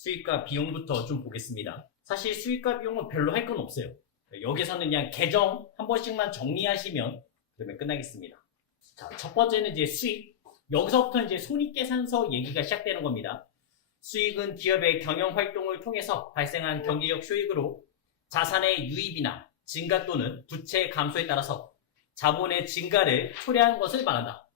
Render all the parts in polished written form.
수익과 비용부터 좀 보겠습니다. 사실 수익과 비용은 별로 할 건 없어요. 여기서는 그냥 계정 한 번씩만 정리하시면 그러면 끝나겠습니다. 자, 첫 번째는 이제 수익. 여기서부터 이제 손익계산서 얘기가 시작되는 겁니다. 수익은 기업의 경영 활동을 통해서 발생한 경제적 수익으로 자산의 유입이나 증가 또는 부채 감소에 따라서 자본의 증가를 초래하는 것을 말한다.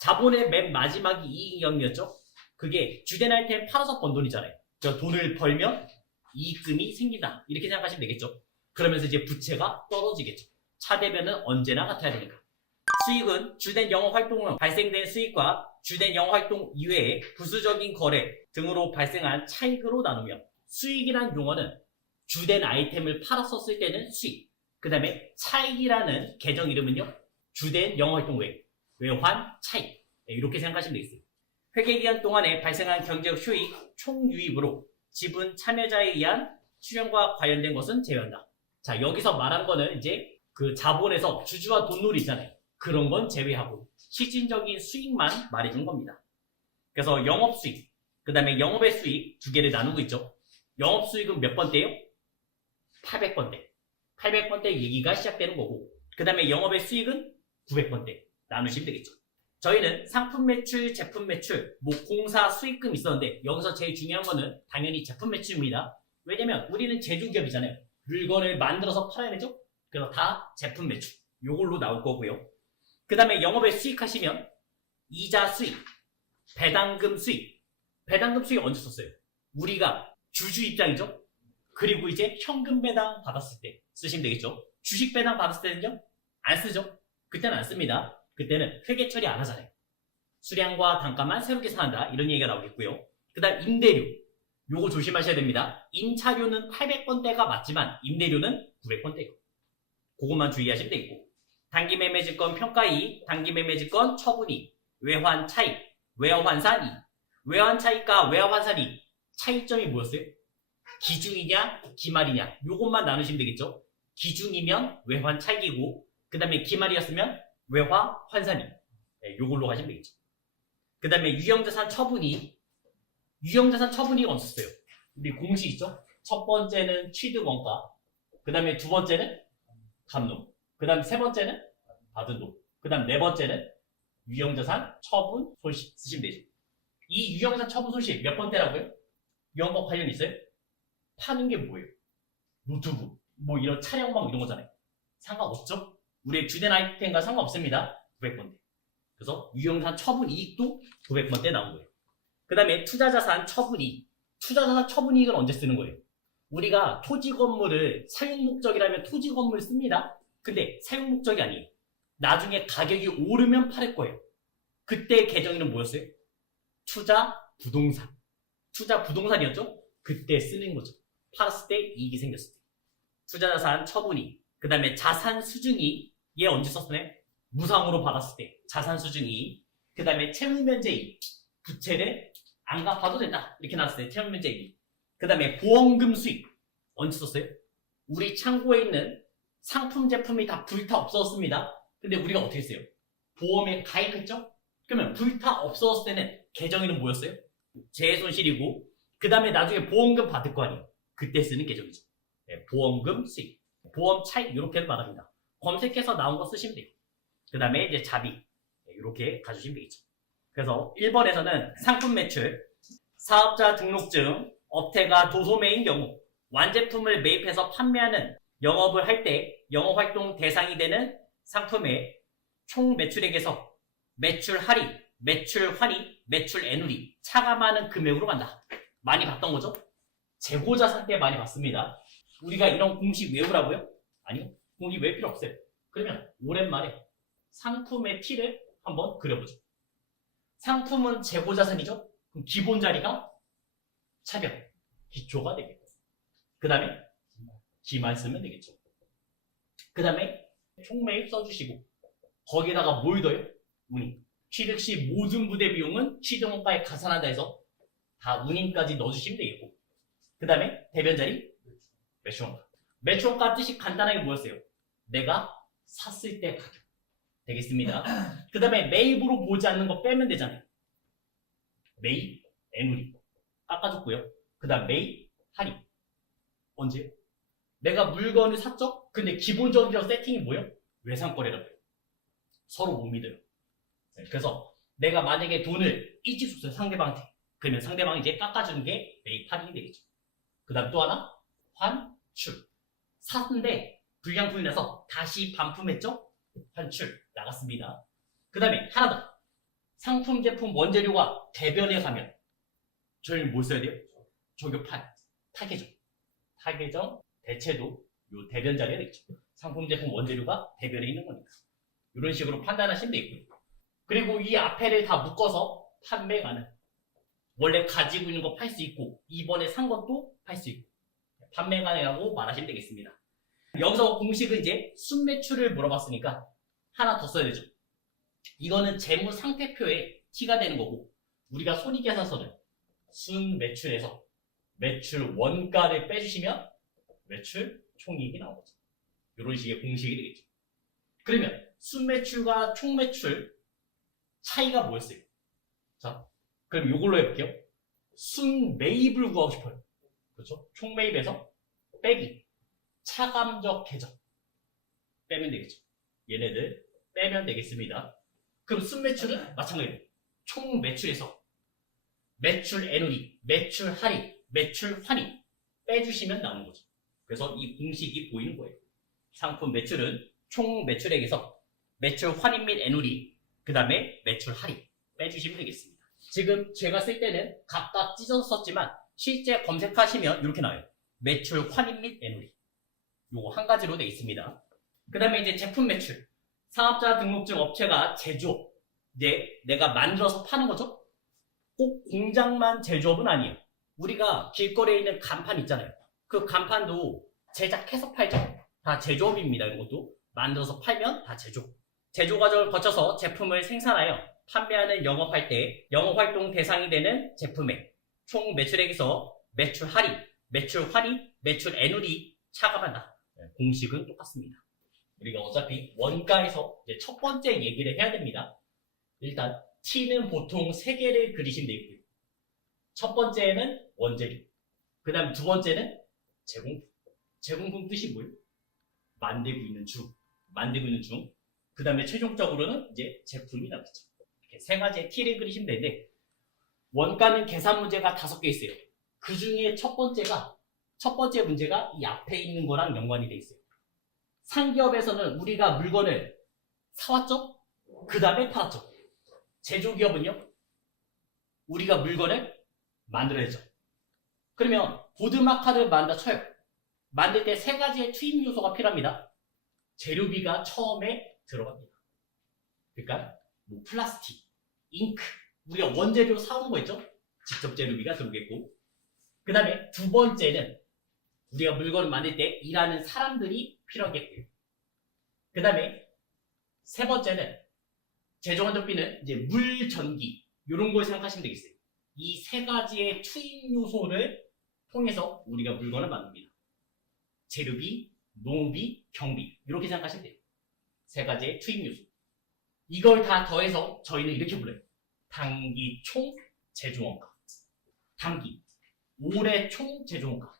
자본의 맨 마지막이 이익이었죠? 그게 주된 아이템 팔아서 번 돈이잖아요. 저 돈을 벌면 이익금이 생긴다. 이렇게 생각하시면 되겠죠? 그러면서 이제 부채가 떨어지겠죠. 차대변은 언제나 같아야 되니까. 수익은 주된 영업 활동으로 발생된 수익과 주된 영업 활동 이외의 부수적인 거래 등으로 발생한 차익으로 나누며 수익이란 용어는 주된 아이템을 팔았었을 때는 수익, 그 다음에 차익이라는 계정 이름은요 주된 영업 활동 외환 차익, 이렇게 생각하시면 되겠어요. 회계기간 동안에 발생한 경제적 수익 총유입으로 지분 참여자에 의한 수령과 관련된 것은 제외한다. 자, 여기서 말한 거는 이제 그 자본에서 주주와 돈놀이 있잖아요. 그런 건 제외하고 실질적인 수익만 말해준 겁니다. 그래서 영업수익, 그 다음에 영업의 수익 두 개를 나누고 있죠. 영업수익은 몇 번대요? 800번대. 800번대 얘기가 시작되는 거고, 그 다음에 영업의 수익은 900번대 나누시면 되겠죠. 저희는 상품 매출, 제품 매출, 뭐 공사 수익금 있었는데 여기서 제일 중요한 거는 당연히 제품 매출입니다. 왜냐면 우리는 제조기업이잖아요. 물건을 만들어서 팔아야 되죠? 그래서 다 제품 매출 요걸로 나올 거고요. 그 다음에 영업에 수익하시면 이자 수익, 배당금 수익. 배당금 수익 언제 썼어요? 우리가 주주 입장이죠? 그리고 이제 현금 배당 받았을 때 쓰시면 되겠죠? 주식 배당 받았을 때는요? 안 쓰죠? 그때는 안 씁니다. 그때는 회계 처리 안 하잖아요. 수량과 단가만 새롭게 산다 이런 얘기가 나오겠고요. 그 다음 임대료. 요거 조심하셔야 됩니다. 임차료는 800번대가 맞지만 임대료는 900번대예요. 그것만 주의하시면 되겠고, 단기매매증권 평가이익, 단기매매증권 처분이익, 외환 차익, 외화환산이익. 외환 차익과 외화환산이익 차이점이 뭐였어요? 기중이냐 기말이냐 요것만 나누시면 되겠죠. 기중이면 외환 차익이고 그 다음에 기말이었으면 외화환산이익, 요걸로 하시면 되겠죠. 그 다음에 유형자산 처분이익. 유형자산 처분이익 언제 썼어요? 우리 공식 있죠? 첫 번째는 취득 원가, 그 다음에 두 번째는 감노, 그 다음 세 번째는 받은 돈, 그 다음 네 번째는 유형자산 처분 손실 쓰시면 되죠. 이 유형자산 처분 손실 몇 번째라고요? 유형과 관련 있어요? 파는 게 뭐예요? 노트북, 뭐 이런 차량망 이런 거잖아요. 상관없죠? 우리의 주된 아이템과 상관없습니다. 900번대. 그래서 유형자산 처분 이익도 900번대 나온 거예요. 그 다음에 투자자산 처분이익. 투자자산 처분이익은 언제 쓰는 거예요? 우리가 토지 건물을 사용 목적이라면 토지 건물 씁니다. 근데 사용 목적이 아니에요. 나중에 가격이 오르면 팔을 거예요. 그때 계정이는 뭐였어요? 투자 부동산. 투자 부동산이었죠? 그때 쓰는 거죠. 팔았을 때 이익이 생겼을 때. 투자자산 처분이익. 그 다음에 자산 수증이익. 얘 언제 썼네? 무상으로 받았을 때 자산 수증이익. 그 다음에 채무면제이익. 부채를 안 갚아도 된다. 이렇게 나왔을 때 채무면제이익. 그 다음에 보험금 수익. 언제 썼어요? 우리 창고에 있는 상품 제품이 다 불타 없어졌습니다. 근데 우리가 어떻게 했어요? 보험에 가입했죠? 그러면 불타 없어졌을 때는 계정이는 뭐였어요? 재손실이고 그 다음에 나중에 보험금 받을 거 아니에요. 그때 쓰는 계정이죠. 네, 보험금 수익, 보험 차익 이렇게 말합니다. 검색해서 나온 거 쓰시면 돼요. 그 다음에 이제 자비 이렇게 가주시면 되겠죠. 그래서 1번에서는 상품 매출, 사업자 등록증, 업태가 도소매인 경우 완제품을 매입해서 판매하는 영업을 할 때 영업활동 대상이 되는 상품의 총 매출액에서 매출 할인, 매출 환입, 매출 애누리 차감하는 금액으로 간다. 많이 봤던 거죠? 재고자산 때 많이 봤습니다. 우리가 이런 공식 외우라고요? 아니요. 공식 외울 필요 없어요. 그러면 오랜만에 상품의 T를 한번 그려보죠. 상품은 재고자산이죠? 그럼 기본 자리가 차변, 기초가 되겠고 그 다음에 기만 쓰면 되겠죠. 그 다음에 총매입 써주시고 거기에다가 뭘 더요? 운임. 취득 시 모든 부대 비용은 취득원가에 가산한다 해서 다 운임까지 넣어주시면 되겠고 그 다음에 대변 자리 매출원가. 매출원가 뜻이 간단하게 뭐였어요? 내가 샀을 때 가격 되겠습니다. 그 다음에 매입으로 보지 않는 거 빼면 되잖아요. 매입, 애누리 깎아줬고요. 그 다음 매입, 할인. 언제? 내가 물건을 샀죠? 근데 기본적인 세팅이 뭐예요? 외상거래라고 해요. 서로 못 믿어요. 그래서 내가 만약에 돈을 일찍 줬어요, 상대방한테. 그러면 상대방이 이제 깎아주는 게 매입, 할인이 되겠죠. 그 다음 또 하나, 환출. 샀는데 불량품이 나서 다시 반품했죠? 환출 나갔습니다. 그 다음에 하나 더. 상품, 제품, 원재료가 대변에 가면 저희는 뭘 써야 돼요? 조교판, 타계정. 타계정, 대체도 요 대변 자리에 있죠. 상품, 제품, 원재료가 대변에 있는 거니까. 이런 식으로 판단하시면 되고요. 그리고 이 앞에를 다 묶어서 판매가능. 원래 가지고 있는 거 팔 수 있고 이번에 산 것도 팔 수 있고 판매가능하고 말하시면 되겠습니다. 여기서 공식은 이제 순매출을 물어봤으니까 하나 더 써야 되죠. 이거는 재무상태표에 티가 되는 거고 우리가 손익계산서는 순매출에서 매출 원가를 빼주시면 매출 총이익이 나오죠. 이런 식의 공식이 되겠죠. 그러면 순매출과 총매출 차이가 뭐였어요? 자, 그럼 이걸로 해볼게요. 순매입을 구하고 싶어요. 그렇죠? 총매입에서 빼기 차감적 계정 빼면 되겠죠. 얘네들 빼면 되겠습니다. 그럼 순매출은 마찬가지로 총매출에서 매출 애누리, 매출 할인, 매출 환입 빼주시면 나오는 거죠. 그래서 이 공식이 보이는 거예요. 상품 매출은 총 매출액에서 매출 환입 및 애누리, 그 다음에 매출 할인 빼주시면 되겠습니다. 지금 제가 쓸 때는 각각 찢어서 썼지만 실제 검색하시면 이렇게 나와요. 매출 환입 및 애누리. 요거 한 가지로 되어 있습니다. 그 다음에 이제 제품 매출. 사업자 등록증 업체가 제조업. 이제 내가 만들어서 파는 거죠? 꼭 공장만 제조업은 아니에요. 우리가 길거리에 있는 간판 있잖아요. 그 간판도 제작해서 팔죠. 다 제조업입니다. 이것도 만들어서 팔면 다 제조업. 제조 과정을 거쳐서 제품을 생산하여 판매하는 영업할 때 영업활동 대상이 되는 제품의 총 매출액에서 매출 할인, 매출 환입, 매출 애누리 차감한다. 공식은 똑같습니다. 우리가 어차피 원가에서 이제 첫 번째 얘기를 해야 됩니다. 일단 T는 보통 3개를 그리시면 되고요. 첫 번째는 원재료, 그 다음 두 번째는 제공품. 제공품 뜻이 뭐예요? 만들고 있는 중, 그 다음에 최종적으로는 이제 제품이 나오겠죠. 이렇게 3가지의 T를 그리시면 되는데 원가는 계산 문제가 5개 있어요. 그 중에 첫 번째 문제가 이 앞에 있는 거랑 연관이 돼 있어요. 상기업에서는 우리가 물건을 사왔죠? 그 다음에 팔았죠. 제조기업은요? 우리가 물건을 만들어야죠. 그러면 보드마카를 만들어 쳐요. 만들 때 3가지의 투입 요소가 필요합니다. 재료비가 처음에 들어갑니다. 그러니까 뭐 플라스틱, 잉크, 우리가 원재료 사오는 거 있죠? 직접 재료비가 들어오겠고, 그 다음에 두 번째는 우리가 물건을 만들 때 일하는 사람들이 필요하겠고요. 그 다음에 세 번째는 제조원적비는 이제 물, 전기 이런 걸 생각하시면 되겠어요. 이 3가지의 투입 요소를 통해서 우리가 물건을 만듭니다. 재료비, 농비, 경비 이렇게 생각하시면 돼요. 3가지의 투입 요소. 이걸 다 더해서 저희는 이렇게 불러요. 단기 총 제조원가. 단기. 올해 총 제조원가.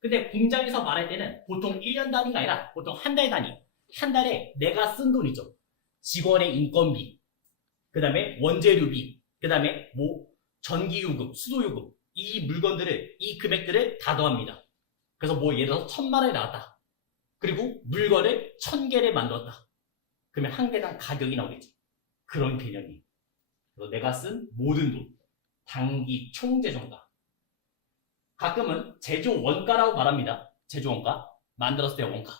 근데 공장에서 말할 때는 보통 1년 단위가 아니라 보통 한 달 단위. 한 달에 내가 쓴 돈 있죠. 직원의 인건비, 그 다음에 원재료비, 그 다음에 뭐 전기요금, 수도요금 이 물건들을, 이 금액들을 다 더합니다. 그래서 뭐 예를 들어서 1000만 원이 나왔다. 그리고 물건을 1000개를 만들었다. 그러면 한 개당 가격이 나오겠죠. 그런 개념이에요. 그래서 내가 쓴 모든 돈, 단기 총제조원가. 가끔은 제조 원가라고 말합니다. 제조 원가, 만들었을 때 원가.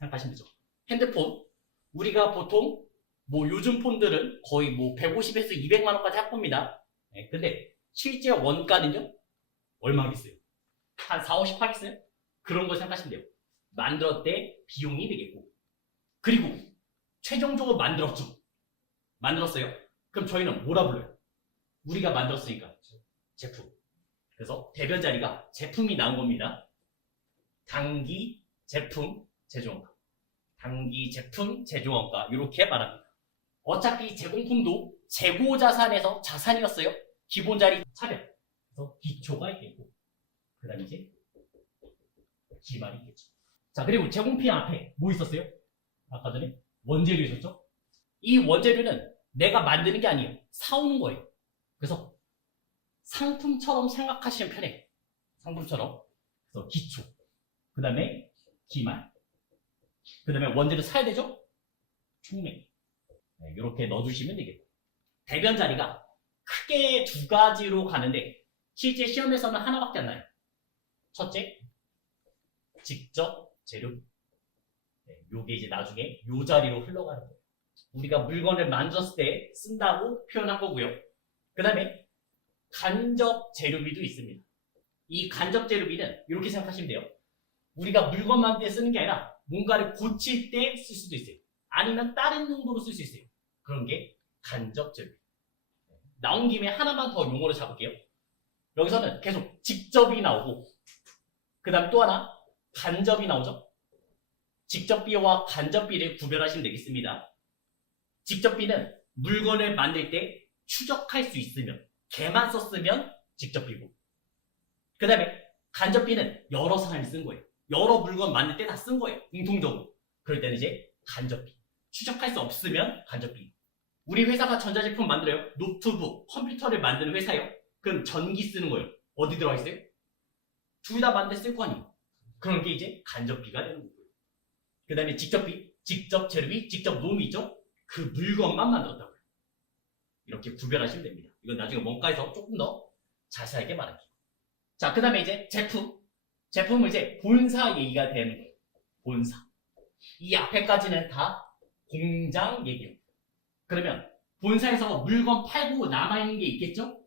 생각하시면 되죠. 핸드폰, 우리가 보통 뭐 요즘 폰들은 거의 뭐 150에서 200만 원까지 할 겁니다. 네, 근데 실제 원가는요? 얼마겠어요? 한 4, 50 하겠어요? 그런 거 생각하시면 돼요. 만들었을 때 비용이 되겠고, 그리고 최종적으로 만들었죠. 만들었어요. 그럼 저희는 뭐라 불러요? 우리가 만들었으니까 제품. 그래서 대변 자리가 제품이 나온 겁니다. 단기 제품 제조원가. 단기 제품 제조원가 이렇게 말합니다. 어차피 제공품도 재고자산에서 자산이었어요. 기본 자리 차별. 그래서 기초가 있겠고, 그 다음에 이제 기말이 있겠죠. 자, 그리고 제공品앞에 뭐 있었어요? 아까 전에 원재료 있었죠? 이 원재료는 내가 만드는 게 아니에요. 사오는 거예요. 그래서 상품처럼 생각하시면 편해요. 상품처럼. 그래서 기초, 그 다음에 기말, 그 다음에 원재료 사야 되죠? 총매. 네, 이렇게 넣어주시면 되겠고. 대변 자리가 크게 두 가지로 가는데 실제 시험에서는 하나밖에 안 나요. 첫째, 직접 재료. 네, 요게 이제 나중에 요 자리로 흘러가는 거예요. 우리가 물건을 만들었을 때 쓴다고 표현한 거고요. 그 다음에 간접 재료비도 있습니다. 이 간접 재료비는 이렇게 생각하시면 돼요. 우리가 물건 만들 때 쓰는 게 아니라 뭔가를 고칠 때 쓸 수도 있어요. 아니면 다른 용도로 쓸 수 있어요. 그런 게 간접 재료비. 나온 김에 하나만 더 용어를 잡을게요. 여기서는 계속 직접이 나오고, 그 다음 또 하나 간접이 나오죠. 직접비와 간접비를 구별하시면 되겠습니다. 직접비는 물건을 만들 때 추적할 수 있으면, 걔만 썼으면 직접비고, 그 다음에 간접비는 여러 사람이 쓴 거예요. 여러 물건 만들 때 다 쓴 거예요. 공통적으로. 그럴 때는 이제 간접비. 추적할 수 없으면 간접비. 우리 회사가 전자제품 만들어요. 노트북, 컴퓨터를 만드는 회사예요. 그럼 전기 쓰는 거예요. 어디 들어가 있어요? 둘 다 만들 쓸 거 아니에요. 그런 게 이제 간접비가 되는 거고요. 그 다음에 직접비, 직접 재료비, 직접 노무이 있죠? 그 물건만 만들었다고요. 이렇게 구별하시면 됩니다. 이건 나중에 원가에서 조금 더 자세하게 말할게요. 자, 그 다음에 이제 제품. 제품은 이제 본사 얘기가 되는 거예요. 본사. 이 앞에까지는 다 공장 얘기예요. 그러면 본사에서 물건 팔고 남아있는 게 있겠죠?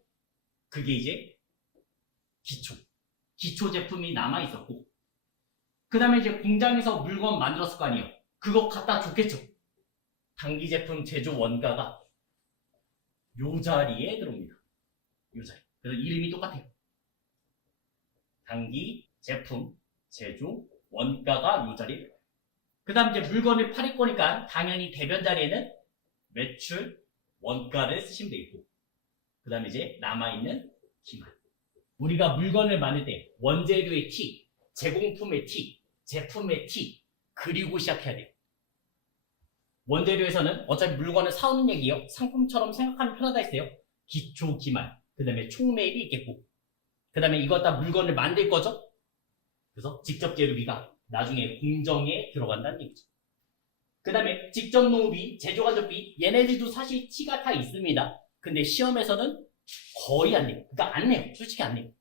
그게 이제 기초. 기초 제품이 남아있었고, 그 다음에 이제 공장에서 물건 만들었을 거 아니에요. 그거 갖다 줬겠죠? 단기 제품 제조 원가가 요 자리에 들어옵니다. 요 자리. 그래서 이름이 똑같아요. 단기 제품 제조 원가가 요 자리에 들어요. 그 다음 이제 물건을 팔을 거니까 당연히 대변 자리에는 매출 원가를 쓰시면 되겠고, 그 다음에 이제 남아있는 기말. 우리가 물건을 만들 때 원재료의 T, 제공품의 T, 제품의 T, 그리고 시작해야 돼요. 원재료에서는 어차피 물건을 사오는 얘기예요. 상품처럼 생각하면 편하다 했어요. 기초, 기말, 그 다음에 총매입이 있겠고, 그 다음에 이거 다 물건을 만들 거죠? 그래서 직접 재료비가 나중에 공정에 들어간다는 얘기죠. 그 다음에 직접 노무비, 제조간접비, 얘네들도 사실 T가 다 있습니다. 근데 시험에서는 거의 안 내요. 그러니까 안 내요. 솔직히 안 내요.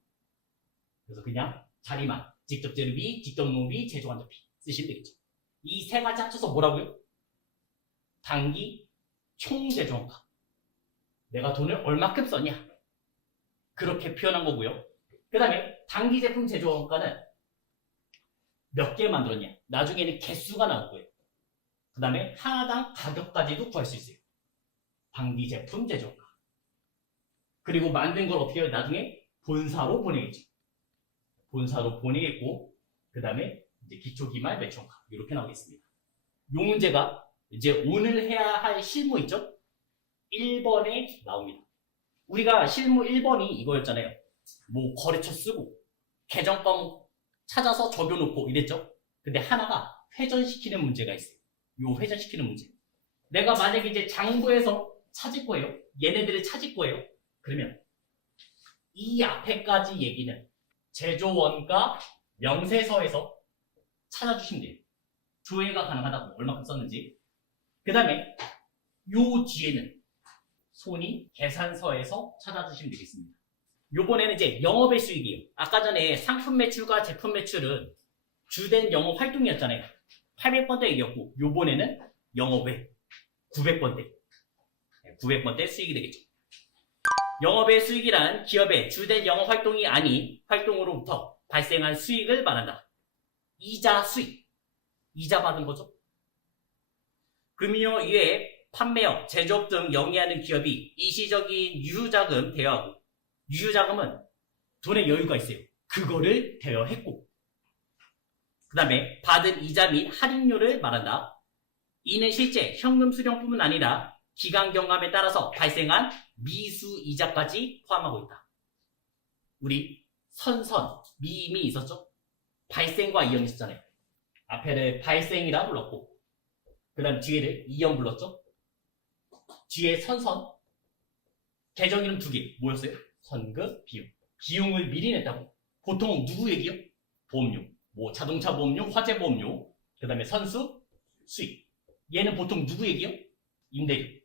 그래서 그냥 자리만 직접 재료비, 직접 노무비, 제조간접비 쓰시면 되겠죠. 이 세 가지 합쳐서 뭐라고요? 단기 총제조원가. 내가 돈을 얼마큼 썼냐? 그렇게 표현한 거고요. 그 다음에 단기 제품 제조원가는 몇 개 만들었냐? 나중에는 개수가 나올 거예요. 그 다음에 하나당 가격까지도 구할 수 있어요. 단기 제품 제조원가. 그리고 만든 걸 어떻게 해요? 나중에 본사로 보내겠죠. 본사로 보내겠고, 그 다음에 이제 기초 기말 매출원가 이렇게 나오겠습니다. 요 문제가 이제 오늘 해야 할 실무 있죠? 1번에 나옵니다. 우리가 실무 1번이 이거였잖아요. 뭐 거래처 쓰고 계정 과목 찾아서 적여놓고 이랬죠? 근데 하나가 회전시키는 문제가 있어요. 요 회전시키는 문제. 내가 만약에 이제 장부에서 찾을 거예요. 얘네들을 찾을 거예요. 그러면 이 앞에까지 얘기는 제조원가 명세서에서 찾아주시면 돼요. 조회가 가능하다고 얼마큼 썼는지. 그 다음에 요 뒤에는 손익 계산서에서 찾아주시면 되겠습니다. 요번에는 이제 영업의 수익이에요. 아까 전에 상품 매출과 제품 매출은 주된 영업 활동이었잖아요. 800번대 얘기였고, 요번에는 영업의 900번대. 900번대 수익이 되겠죠. 영업의 수익이란 기업의 주된 영업 활동이 아닌 활동으로부터 발생한 수익을 말한다. 이자 수익. 이자 받은 거죠. 금융 이외에 판매업, 제조업 등 영위하는 기업이 일시적인 유효자금 대여하고, 유효자금은 돈의 여유가 있어요. 그거를 대여했고, 그 다음에 받은 이자 및 할인료를 말한다. 이는 실제 현금 수령뿐만 아니라 기간 경감에 따라서 발생한 미수 이자까지 포함하고 있다. 우리 선선, 미임이 있었죠? 발생과 이연이 있었잖아요. 앞에를 발생이라 불렀고, 그 다음 뒤에를 이연 불렀죠? 뒤에 선선, 계정 이름 2개. 뭐였어요? 선급, 비용. 비용을 미리 냈다고. 보통 누구 얘기요? 보험료. 뭐 자동차 보험료, 화재 보험료, 그 다음에 선수, 수익. 얘는 보통 누구 얘기요? 임대료.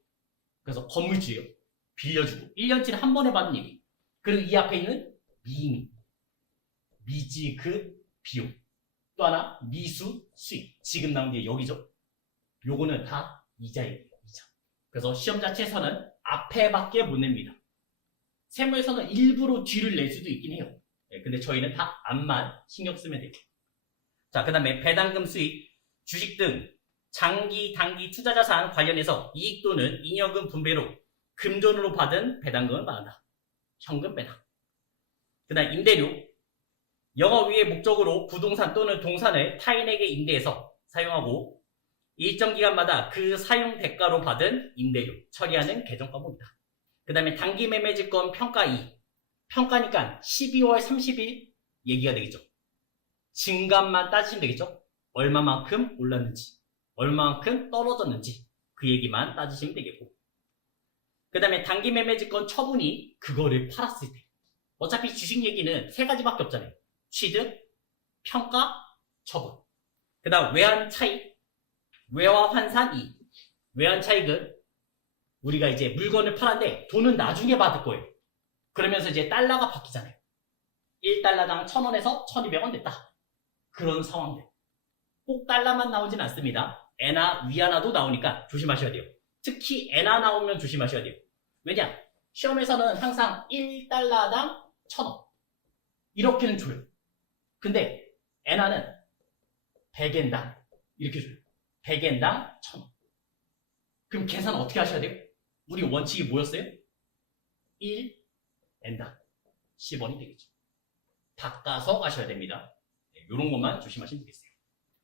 그래서 건물주예요. 빌려주고 1년치를 한 번에 받는 얘기. 그리고 이 앞에 있는 미미, 미지급 비용. 또 하나 미수, 수익. 지금 나온 게 여기죠. 요거는 다 이자예요. 이자. 그래서 시험 자체에서는 앞에밖에 못 냅니다. 세무에서는 일부러 뒤를 낼 수도 있긴 해요. 근데 저희는 다 앞만 신경 쓰면 돼요. 자, 그 다음에 배당금 수익, 주식 등 장기, 단기 투자 자산 관련해서 이익 또는 잉여금 분배로 금전으로 받은 배당금을 말한다. 현금 배당. 그 다음 임대료, 영업 위의 목적으로 부동산 또는 동산을 타인에게 임대해서 사용하고 일정 기간마다 그 사용 대가로 받은 임대료 처리하는 개정 과목이다. 그 다음에 단기 매매지권 평가 2. 평가니까 12월 30일 얘기가 되겠죠. 증감만 따지시면 되겠죠. 얼마만큼 올랐는지, 얼마만큼 떨어졌는지 그 얘기만 따지시면 되겠고. 그 다음에 단기 매매지권 처분이 그거를 팔았을 때. 어차피 주식 얘기는 3가지밖에 없잖아요. 취득, 평가, 처분. 그 다음 외환 차익, 외화 환산 이익. 외환 차익은 우리가 이제 물건을 팔았는데 돈은 나중에 받을 거예요. 그러면서 이제 달러가 바뀌잖아요. 1달러당 1,000원에서 1,200원 됐다. 그런 상황들. 꼭 달러만 나오진 않습니다. 엔화, 위안화도 나오니까 조심하셔야 돼요. 특히 엔화 나오면 조심하셔야 돼요. 왜냐? 시험에서는 항상 1달러당 1,000원. 이렇게는 줘요. 근데 엔화는 100엔당 이렇게 줘요. 100엔당 1,000원. 그럼 계산 어떻게 하셔야 돼요? 우리 원칙이 뭐였어요? 1엔당 10원이 되겠죠. 바꿔서 가셔야 됩니다. 이런 것만 조심하시면 되겠어요.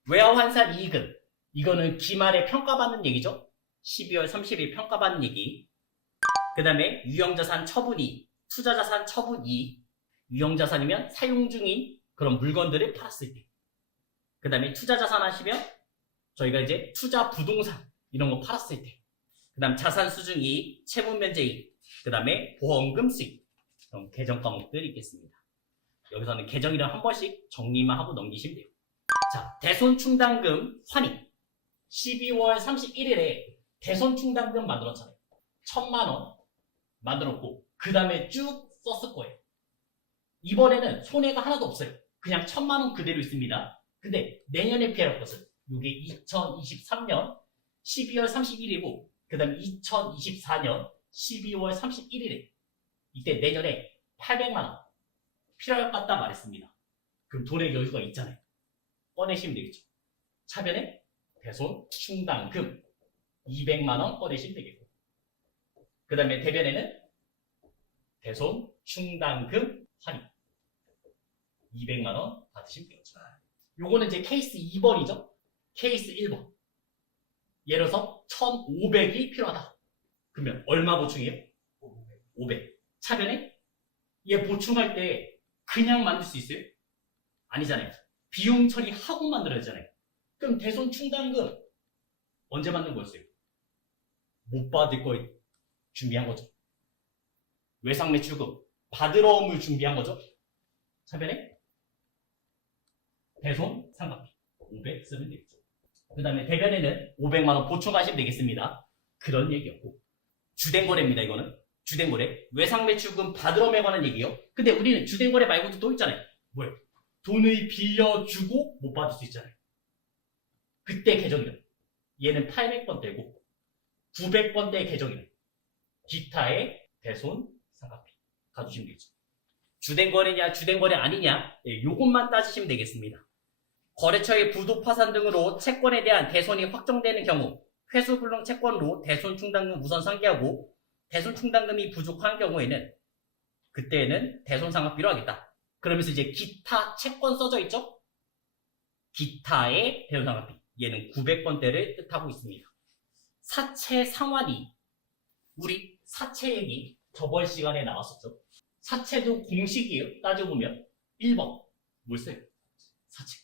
외화환산 이익은 이거는 기말에 평가받는 얘기죠. 12월 30일 평가받는 얘기. 그 다음에 유형자산 처분이, 투자자산 처분이, 유형자산이면 사용 중인 그런 물건들을 팔았을 때. 그 다음에 투자자산 하시면 저희가 이제 투자 부동산 이런 거 팔았을 때. 그 다음 자산 수중이익, 채무면제이익, 그 다음에 보험금 수익. 그런 개정 과목들이 있겠습니다. 여기서는 개정이랑 한 번씩 정리만 하고 넘기시면 돼요. 자, 대손충당금 환입. 12월 31일에 대손충당금 만들었잖아요. 1,000만원 만들었고 그 다음에 쭉 썼을 거예요. 이번에는 손해가 하나도 없어요. 그냥 1,000만원 그대로 있습니다. 근데 내년에 피할 것은 이게 2023년 12월 31일이고 그 다음에 2024년 12월 31일에 이때 내년에 800만원 필요할 것 같다 말했습니다. 그럼 돈의 여유가 있잖아요. 꺼내시면 되겠죠. 차변에 대손 충당금 200만원 꺼내시면 되겠고 그 다음에 대변에는 대손 충당금 환입 200만원 받으시면 되겠죠. 요거는 이제 케이스 2번이죠. 케이스 1번. 예를 들어서 1,500이 필요하다. 그러면 얼마 보충이에요? 500. 차변에 얘 보충할 때 그냥 만들 수 있어요? 아니잖아요. 비용 처리하고 만들어야 하잖아요. 그럼 대손 충당금 언제 받는 거였어요? 못 받을 거 준비한 거죠. 외상 매출금 받으러 옴을 준비한 거죠. 차변에 대손 상각비 500 쓰면 되겠죠. 그 다음에 대변에는 500만원 보충하시면 되겠습니다. 그런 얘기였고 주된 거래입니다. 이거는 주된 거래. 외상 매출금 받으러 매 관한 얘기요. 근데 우리는 주된 거래 말고도 또 있잖아요. 뭐예요? 돈을 빌려주고 못 받을 수 있잖아요. 그때 개정이요. 얘는 800번대고 900번대 개정이요. 기타의 대손 상각비 가주시면 되겠죠. 주된 거래냐 주된 거래 아니냐 요것만 따지시면 되겠습니다. 거래처의 부도 파산 등으로 채권에 대한 대손이 확정되는 경우 회수불능 채권으로 대손 충당금 우선 상기하고 대손 충당금이 부족한 경우에는 그때는 대손 상각비로 하겠다. 그러면서 이제 기타 채권 써져 있죠? 기타의 대손 상각비 얘는 900번대를 뜻하고 있습니다. 사채 상환이 우리 사채 얘기 저번 시간에 나왔었죠. 사채도 공식이에요. 따지고 보면 1번 뭘 써요? 사채.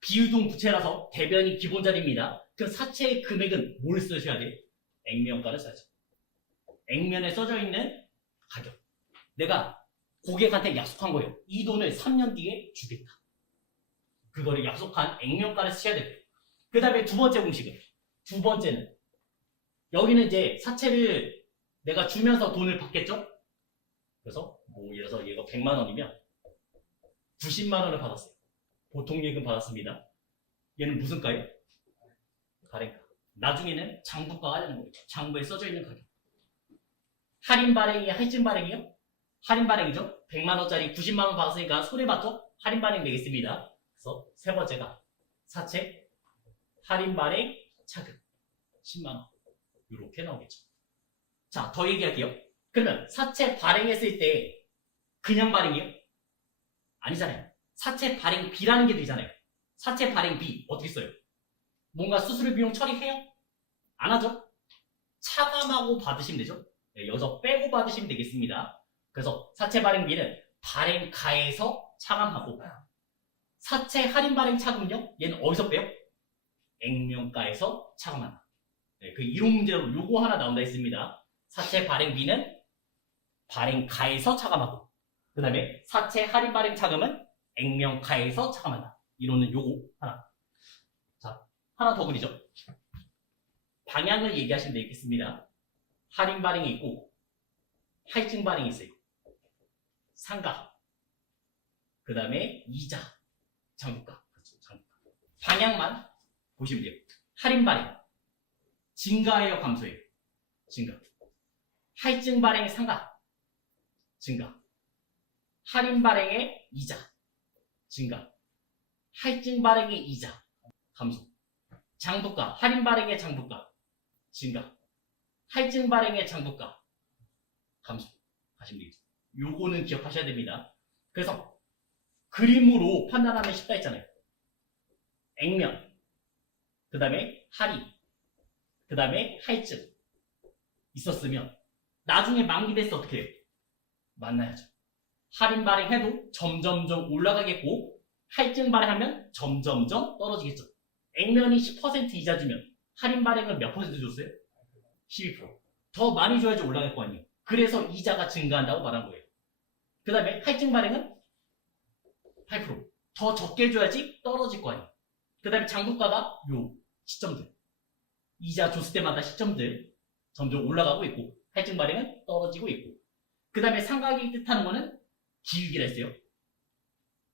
비유동 부채라서 대변이 기본 자리입니다. 그 사채의 금액은 뭘 쓰셔야 돼요? 액면가를 써야죠. 액면에 써져 있는 가격. 내가 고객한테 약속한 거예요. 이 돈을 3년 뒤에 주겠다. 그거를 약속한 액면가를 쓰셔야 돼요. 그 다음에 두 번째 공식은, 두 번째는 여기는 이제 사채를 내가 주면서 돈을 받겠죠? 그래서 뭐 예를 들어서 얘가 100만 원이면 90만 원을 받았어요. 보통 예금 받았습니다. 얘는 무슨 가요? 발행가. 나중에는 장부가가 되는 거예요. 장부에 써져 있는 가격. 할인 발행이 할증 발행이요? 할인 발행이죠. 100만 원짜리 90만 원 받았으니까 손해봤죠? 할인 발행 되겠습니다. 그래서 세 번째가 사채, 할인 발행, 차금 10만 원. 이렇게 나오겠죠. 자, 더 얘기할게요. 그러면 사채 발행했을 때 그냥 발행이에요? 아니잖아요. 사채 발행비라는 게 되잖아요. 사채 발행비 어떻게 써요? 뭔가 수수료 비용 처리해요? 안 하죠? 차감하고 받으시면 되죠? 네, 여기서 빼고 받으시면 되겠습니다. 그래서 사채 발행비는 발행가에서 차감하고, 사채 할인 발행 차금은요? 얘는 어디서 빼요? 액면가에서 차감한다. 네, 그 이론 문제로 요거 하나 나온다 했습니다. 사채 발행비는 발행가에서 차감하고, 그 다음에 사채 할인 발행 차금은 액면가에서 차감한다. 이론은 요거 하나. 자, 하나 더 그리죠. 방향을 얘기하시면 되겠습니다. 할인 발행이 있고 할증 발행이 있어요. 상가, 그 다음에 이자, 장부가. 그렇죠, 장부가. 방향만 보시면 돼요. 할인 발행 증가예요, 감소예요? 증가. 할증 발행의 상가 증가. 할인 발행의 이자 증가. 할증 발행의 이자 감소. 장부가, 할인 발행의 장부가 증가. 할증 발행의 장부가 감소. 하시면 되겠죠. 요거는 기억하셔야 됩니다. 그래서 그림으로 판단하면 쉽다 했잖아요. 액면, 그 다음에 할인, 그 다음에 할증 있었으면 나중에 만기됐을 때 어떻게 해요? 만나야죠. 할인 발행해도 점점점 올라가겠고 할증 발행하면 점점점 떨어지겠죠. 액면이 10% 이자 주면 할인 발행은 몇 퍼센트 줬어요? 12%. 더 많이 줘야지 올라갈 거 아니에요. 그래서 이자가 증가한다고 말한 거예요. 그 다음에 할증 발행은 8%. 더 적게 줘야지 떨어질 거 아니에요. 그 다음에 장부가가 요 시점들. 이자 줬을 때마다 시점들 점점 올라가고 있고 할증 발행은 떨어지고 있고, 그 다음에 상각이 뜻하는 거는 기울기라 했어요.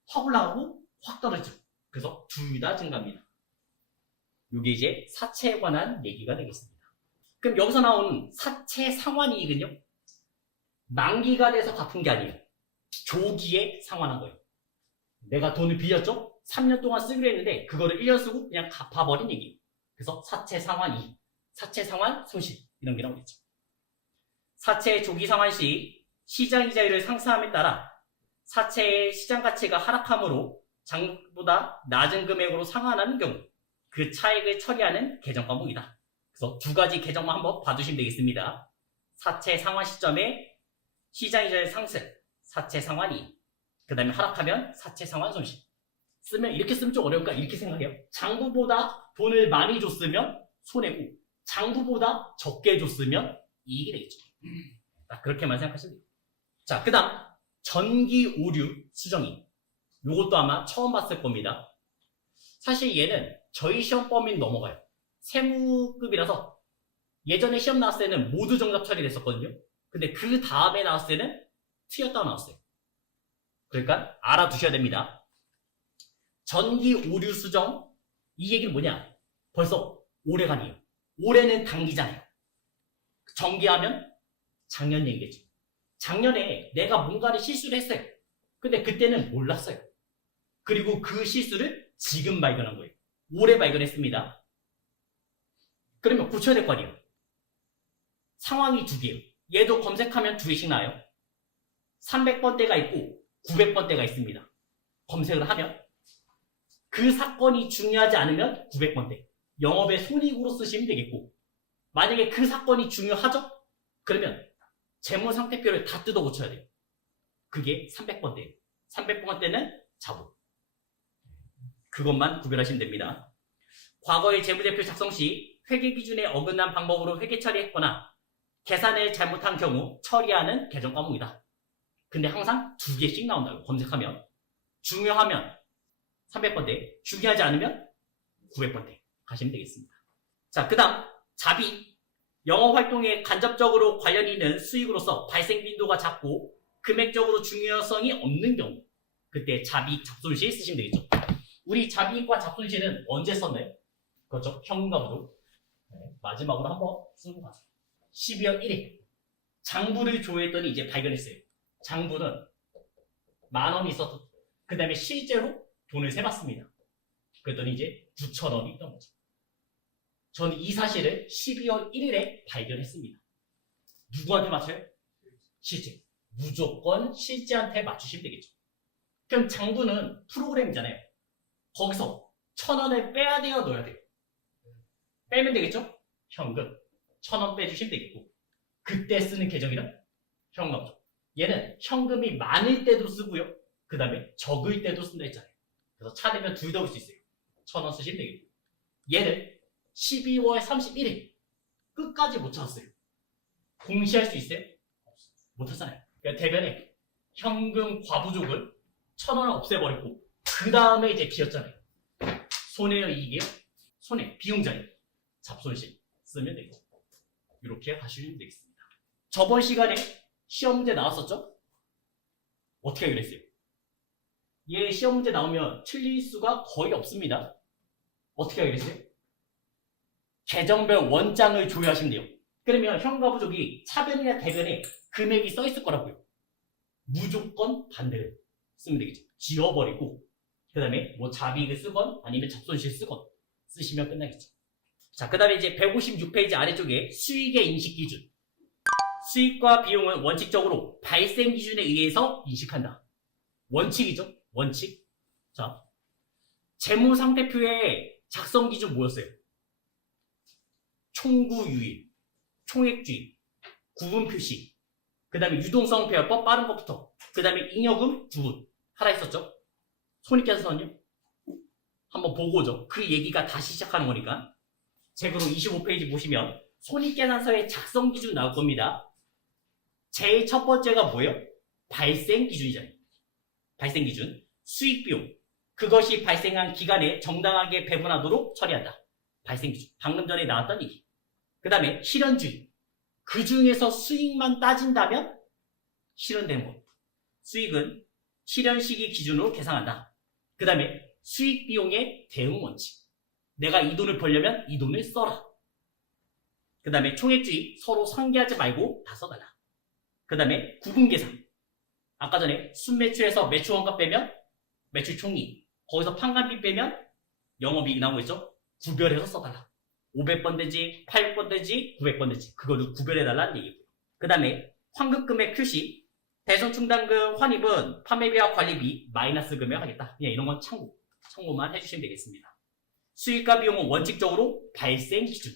확 올라가고 확 떨어지죠. 그래서 둘 다 증가합니다. 이게 이제 사채에 관한 얘기가 되겠습니다. 그럼 여기서 나온 사채 상환이익은요? 만기가 돼서 갚은 게 아니에요. 조기에 상환한 거예요. 내가 돈을 빌렸죠? 3년 동안 쓰기로 했는데 그거를 1년 쓰고 그냥 갚아버린 얘기예요. 그래서 사채 상환이익, 사채 상환 손실 이런 게 나오겠죠. 사채 조기 상환 시 시장 이자율을 상승함에 따라 사채의 시장 가치가 하락하므로 장보다 낮은 금액으로 상환하는 경우 그 차익을 처리하는 개정 과목이다. 그래서 두 가지 개정만 한번 봐두시면 되겠습니다. 사채 상환 시점에 시장 이자율 상승, 사채 상환이익, 그 다음에 하락하면 사채 상환 손실. 이렇게 쓰면 좀 어려울까? 이렇게 생각해요. 장부보다 돈을 많이 줬으면 손해고 장부보다 적게 줬으면 이익이 되겠죠. 딱 그렇게만 생각하시면 돼요. 자, 그 다음 전기 오류 수정이. 요것도 아마 처음 봤을 겁니다. 사실 얘는 저희 시험 범위는 넘어가요. 세무급이라서 예전에 시험 나왔을 때는 모두 정답 처리됐었거든요. 근데 그 다음에 나왔을 때는 틀렸다고 나왔어요. 그러니까 알아두셔야 됩니다. 전기 오류 수정, 이 얘기는 뭐냐? 벌써 올해간이에요. 올해는 단기잖아요. 정기하면 작년 얘기겠죠. 작년에 내가 뭔가를 실수를 했어요. 근데 그때는 몰랐어요. 그리고 그 실수를 지금 발견한 거예요. 올해 발견했습니다. 그러면 고쳐야 될 거 아니에요. 상황이 두 개예요. 얘도 검색하면 두 개씩 나와요. 300번대가 있고 900번대가 있습니다. 검색을 하면 그 사건이 중요하지 않으면 900번대 영업의 손익으로 쓰시면 되겠고, 만약에 그 사건이 중요하죠? 그러면 재무상태표를 다 뜯어 고쳐야 돼요. 그게 300번대예요. 300번대는 자부. 그것만 구별하시면 됩니다. 과거의 재무제표 작성 시 회계 기준에 어긋난 방법으로 회계 처리했거나 계산을 잘못한 경우 처리하는 개정 과목이다. 근데 항상 2개씩 나온다고 검색하면. 중요하면 300번대, 중요하지 않으면 900번대 가시면 되겠습니다. 자, 그 다음 자비. 영업활동에 간접적으로 관련이 있는 수익으로서 발생 빈도가 작고 금액적으로 중요성이 없는 경우, 그때 자비익 잡손실 쓰시면 되겠죠. 우리 자비익과 잡손실은 언제 썼나요? 그렇죠. 현금가부도. 마지막으로 한번 쓰고 가죠. 12월 1일 장부를 조회했더니 이제 발견했어요. 장부는 10,000원이 있었던, 그 다음에 실제로 돈을 세봤습니다. 그랬더니 이제 9,000원이 있던 거죠. 저는 이 사실을 12월 1일에 발견했습니다. 누구한테 맞춰요? 실제. 무조건 실제한테 맞추시면 되겠죠. 그럼 장부는 프로그램이잖아요. 거기서 1,000원을 빼야 돼요, 넣어야 돼요? 빼면 되겠죠? 현금 1,000원 빼주시면 되겠고, 그때 쓰는 계정이란 현금죠. 얘는 현금이 많을 때도 쓰고요, 그 다음에 적을 때도 쓴다 했잖아요. 그래서 차 되면 둘 다 올 수 있어요. 1,000원 쓰시면 되겠고, 얘를 12월 31일 끝까지 못 찾았어요. 공시할 수 있어요? 못 하잖아요. 그러니까 대변에 현금 과부족을 1,000원을 없애버렸고, 그 다음에 이제 비었잖아요. 손해요, 이익이요? 손해, 비용자예요. 잡손실 쓰면 되고, 이렇게 하시면 되겠습니다. 저번 시간에 시험 문제 나왔었죠? 어떻게 하기로 했어요? 얘 시험 문제 나오면 틀릴 수가 거의 없습니다. 어떻게 하기로 했어요? 계정별 원장을 조회하시면 돼요. 그러면 현가부족이 차변이나 대변에 금액이 써 있을 거라고요. 무조건 반대를 쓰면 되겠죠. 지워버리고, 그 다음에 뭐 자비익을 쓰건 아니면 잡손실 쓰건 쓰시면 끝나겠죠. 자, 그 다음에 이제 156페이지 아래쪽에 수익의 인식 기준. 수익과 비용은 원칙적으로 발생 기준에 의해서 인식한다. 원칙이죠. 원칙. 자, 재무상태표의 작성 기준 뭐였어요? 총구유일, 총액주의, 구분 표시, 그 다음에 유동성 배열법 빠른 것부터, 그 다음에 잉여금 구분 하나 있었죠? 손익계산서는요? 한번 보고 오죠. 그 얘기가 다시 시작하는 거니까. 책으로 25페이지 보시면 손익계산서의 작성 기준 나올 겁니다. 제일 첫 번째가 뭐예요? 발생 기준이잖아요. 발생 기준. 수익 비용. 그것이 발생한 기간에 정당하게 배분하도록 처리한다. 발생 기준. 방금 전에 나왔던 얘기. 그 다음에 실현주의. 그 중에서 수익만 따진다면 실현되는 것. 수익은 실현 시기 기준으로 계산한다. 그 다음에 수익 비용의 대응 원칙. 내가 이 돈을 벌려면 이 돈을 써라. 그 다음에 총액주의. 서로 상기하지 말고 다 써달라. 그 다음에 구분 계산. 아까 전에 순매출에서 매출원가 빼면 매출 총이익. 거기서 판관비 빼면 영업이익 나온 거 있죠? 구별해서 써달라. 500번대지, 800번대지, 900번대지. 그거를 구별해달라는 얘기고요. 그 다음에 환급금액 표시. 대손충당금 환입은 판매비와 관리비 마이너스 금액하겠다. 그냥 이런 건 참고만 해주시면 되겠습니다. 수익과 비용은 원칙적으로 발생 기준.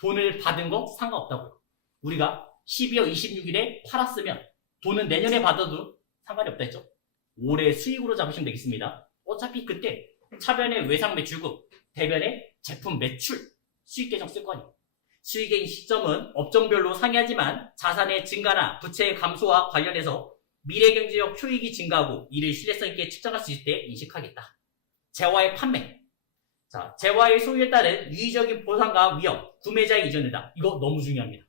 돈을 받은 거 상관없다고요. 우리가 12월 26일에 팔았으면 돈은 내년에 받아도 상관이 없다 했죠. 올해 수익으로 잡으시면 되겠습니다. 어차피 그때 차변의 외상 매출국, 대변의 제품 매출, 수익 계정 쓸 거 아니에요. 수익의 시점은 업종별로 상이하지만 자산의 증가나 부채의 감소와 관련해서 미래 경제적 효익이 증가하고 이를 신뢰성 있게 측정할 수 있을 때 인식하겠다. 재화의 판매. 자, 재화의 소유에 따른 유의적인 보상과 위험, 구매자의 이전이다. 이거 너무 중요합니다.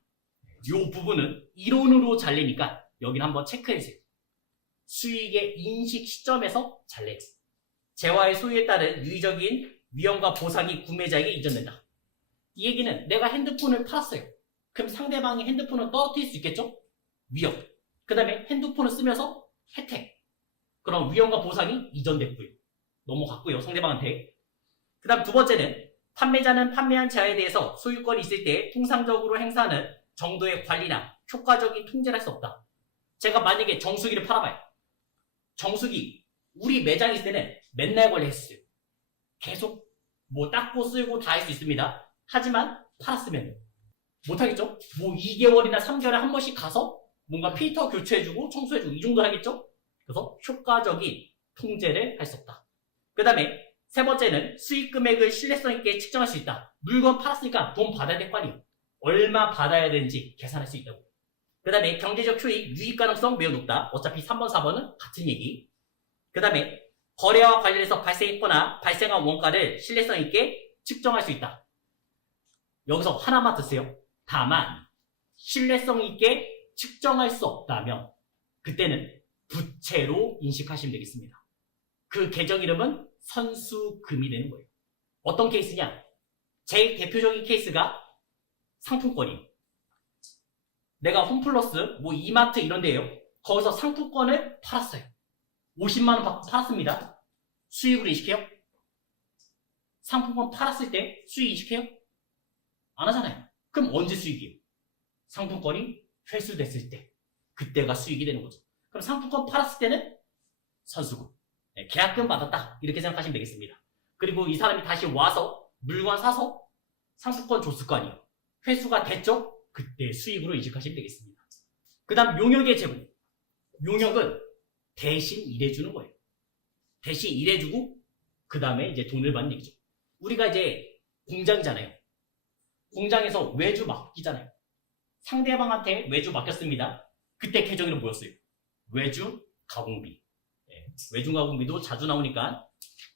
이 부분은 이론으로 잘 내니까 여기는 한번 체크해주세요. 수익의 인식 시점에서 잘 내주세요. 재화의 소유에 따른 유의적인 위험과 보상이 구매자에게 이전된다. 이 얘기는 내가 핸드폰을 팔았어요. 그럼 상대방이 핸드폰을 떨어뜨릴 수 있겠죠? 위험. 그 다음에 핸드폰을 쓰면서 혜택. 그럼 위험과 보상이 이전됐고요. 넘어갔고요. 상대방한테. 그 다음 두 번째는 판매자는 판매한 재화에 대해서 소유권이 있을 때 통상적으로 행사하는 정도의 관리나 효과적인 통제를 할 수 없다. 제가 만약에 정수기를 팔아봐요. 정수기 우리 매장에 있을 때는 맨날 관리했어요. 계속 뭐 닦고 쓸고 다 할 수 있습니다. 하지만 팔았으면 못하겠죠? 뭐 2개월이나 3개월에 한 번씩 가서 뭔가 필터 교체해주고 청소해주고 이 정도 하겠죠? 그래서 효과적인 통제를 할 수 없다. 그 다음에 세 번째는 수익 금액을 신뢰성 있게 측정할 수 있다. 물건 팔았으니까 돈 받아야 될 거 아니에요. 얼마 받아야 되는지 계산할 수 있다고. 그 다음에 경제적 효익, 유익 가능성 매우 높다. 어차피 3번, 4번은 같은 얘기. 그 다음에 거래와 관련해서 발생했거나 발생한 원가를 신뢰성 있게 측정할 수 있다. 여기서 하나만 드세요. 다만 신뢰성 있게 측정할 수 없다면 그때는 부채로 인식하시면 되겠습니다. 그 계정 이름은 선수금이 되는 거예요. 어떤 케이스냐? 제일 대표적인 케이스가 상품권이에요. 내가 홈플러스, 이마트 이런 데예요. 거기서 상품권을 팔았어요. 50만 원 받고 팔았습니다. 수익으로 인식해요? 상품권 팔았을 때 수익 인식해요? 안 하잖아요. 그럼 언제 수익이에요? 상품권이 회수됐을 때. 그때가 수익이 되는 거죠. 그럼 상품권 팔았을 때는 선수금. 네, 계약금 받았다. 이렇게 생각하시면 되겠습니다. 그리고 이 사람이 다시 와서 물건 사서 상품권 줬을 거 아니에요. 회수가 됐죠? 그때 수익으로 인식하시면 되겠습니다. 그 다음 용역의 제공. 용역은 대신 일해주는 거예요. 대신 일해주고 그 다음에 이제 돈을 받는 얘기죠. 우리가 이제 공장이잖아요. 공장에서 외주 맡기잖아요. 상대방한테 외주 맡겼습니다. 그때 계정 이름 뭐였어요? 외주 가공비. 네, 외주 가공비도 자주 나오니까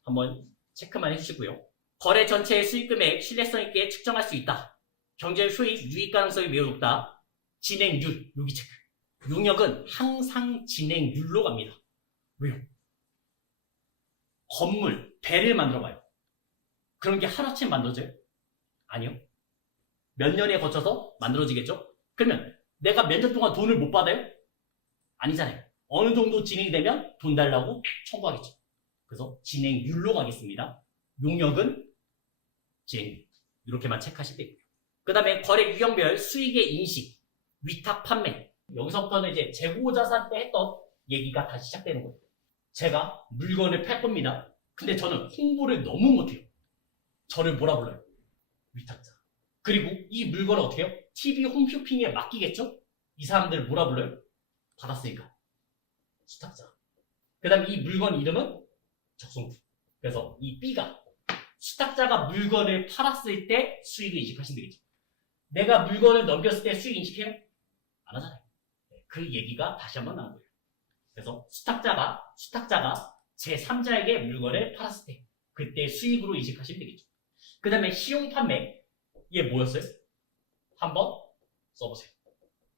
한번 체크만 해주시고요. 거래 전체의 수익 금액 신뢰성 있게 측정할 수 있다. 경제 수익 유익 가능성이 매우 높다. 진행률 여기 체크. 용역은 항상 진행률로 갑니다. 왜요? 건물, 배를 만들어봐요. 그런 게 하루아침에 만들어져요? 아니요. 몇 년에 거쳐서 만들어지겠죠? 그러면 내가 몇 년 동안 돈을 못 받아요? 아니잖아요. 어느 정도 진행이 되면 돈 달라고 청구하겠죠. 그래서 진행률로 가겠습니다. 용역은 진행률. 이렇게만 체크하시면 되고요. 그 다음에 거래 유형별 수익의 인식, 위탁 판매. 여기서부터는 이제 재고자산 때 했던 얘기가 다시 시작되는 거예요. 제가 물건을 팔 겁니다. 근데 저는 홍보를 너무 못해요. 저를 뭐라 불러요? 위탁자. 그리고 이 물건을 어떻게 해요? TV 홈쇼핑에 맡기겠죠? 이 사람들을 뭐라 불러요? 받았으니까. 수탁자. 그 다음에 이 물건 이름은 적송주. 그래서 이 B가 수탁자가 물건을 팔았을 때 수익을 인식하시면 되겠죠. 내가 물건을 넘겼을 때 수익 인식해요? 안 하잖아요. 그 얘기가 다시 한번 나온 거예요. 그래서 수탁자가 제3자에게 물건을 팔았을 때 그때 수익으로 인식하시면 되겠죠. 그 다음에 시용 판매. 이게 뭐였어요? 한번 써보세요.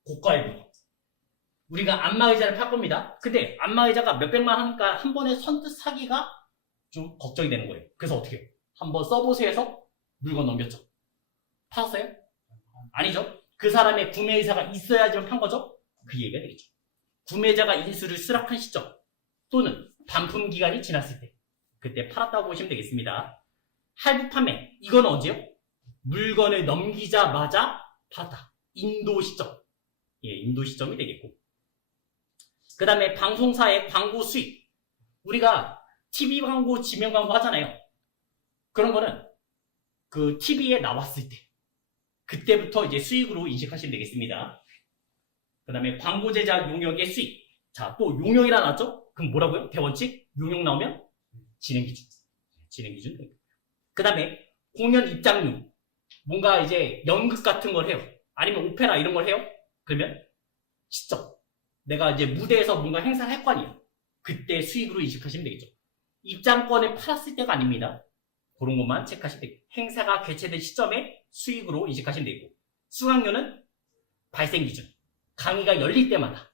고가의 물건. 우리가 안마의자를 팔 겁니다. 근데 안마의자가 몇백만 하니까 한 번에 선뜻 사기가 좀 걱정이 되는 거예요. 그래서 어떻게 해요? 한번 써보세요 해서 물건 넘겼죠. 팔았어요? 아니죠. 그 사람의 구매 의사가 있어야지만 판 거죠. 그 얘기가 되겠죠. 구매자가 인수를 수락한 시점 또는 반품 기간이 지났을 때 그때 팔았다고 보시면 되겠습니다. 할부 판매. 이건 언제요? 물건을 넘기자마자 팔았다. 인도 시점. 예, 인도 시점이 되겠고. 그 다음에 방송사의 광고 수익. 우리가 TV 광고, 지명 광고 하잖아요. 그런 거는 그 TV에 나왔을 때 그때부터 이제 수익으로 인식하시면 되겠습니다. 그 다음에 광고 제작 용역의 수익. 자, 또 용역이라 나왔죠? 그럼 뭐라고요? 대원칙? 용역 나오면 진행기준. 진행기준. 그 다음에 공연 입장료. 뭔가 이제 연극 같은 걸 해요. 아니면 오페라 이런 걸 해요. 그러면 시점. 내가 이제 무대에서 뭔가 행사를 할 거 아니에요. 그때 수익으로 인식하시면 되겠죠. 입장권을 팔았을 때가 아닙니다. 그런 것만 체크하시면 되고 행사가 개최된 시점에 수익으로 인식하시면 되고 수강료는 발생 기준. 강의가 열릴 때마다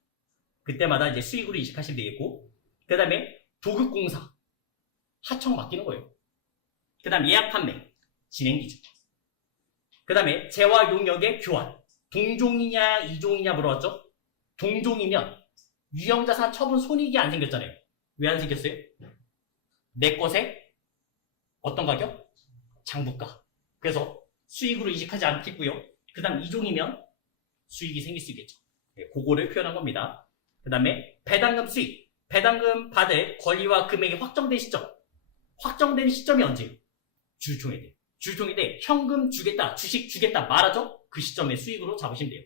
그때마다 이제 수익으로 인식하시면 되겠고 그 다음에 도급공사 하청 맡기는 거예요. 그 다음 예약 판매 진행 기준. 그 다음에 재화 용역의 교환 동종이냐 이종이냐 물어봤죠? 동종이면 유형자산 처분 손익이 안 생겼잖아요. 왜 안 생겼어요? 내 것에 어떤 가격? 장부가. 그래서 수익으로 인식하지 않겠고요. 그 다음 이종이면 수익이 생길 수 있겠죠. 네, 그거를 표현한 겁니다. 그 다음에 배당금 수익. 배당금 받을 권리와 금액이 확정된 시점. 확정된 시점이 언제예요? 주주총회 때. 주주총회 때 현금 주겠다, 주식 주겠다 말하죠? 그 시점에 수익으로 잡으시면 돼요.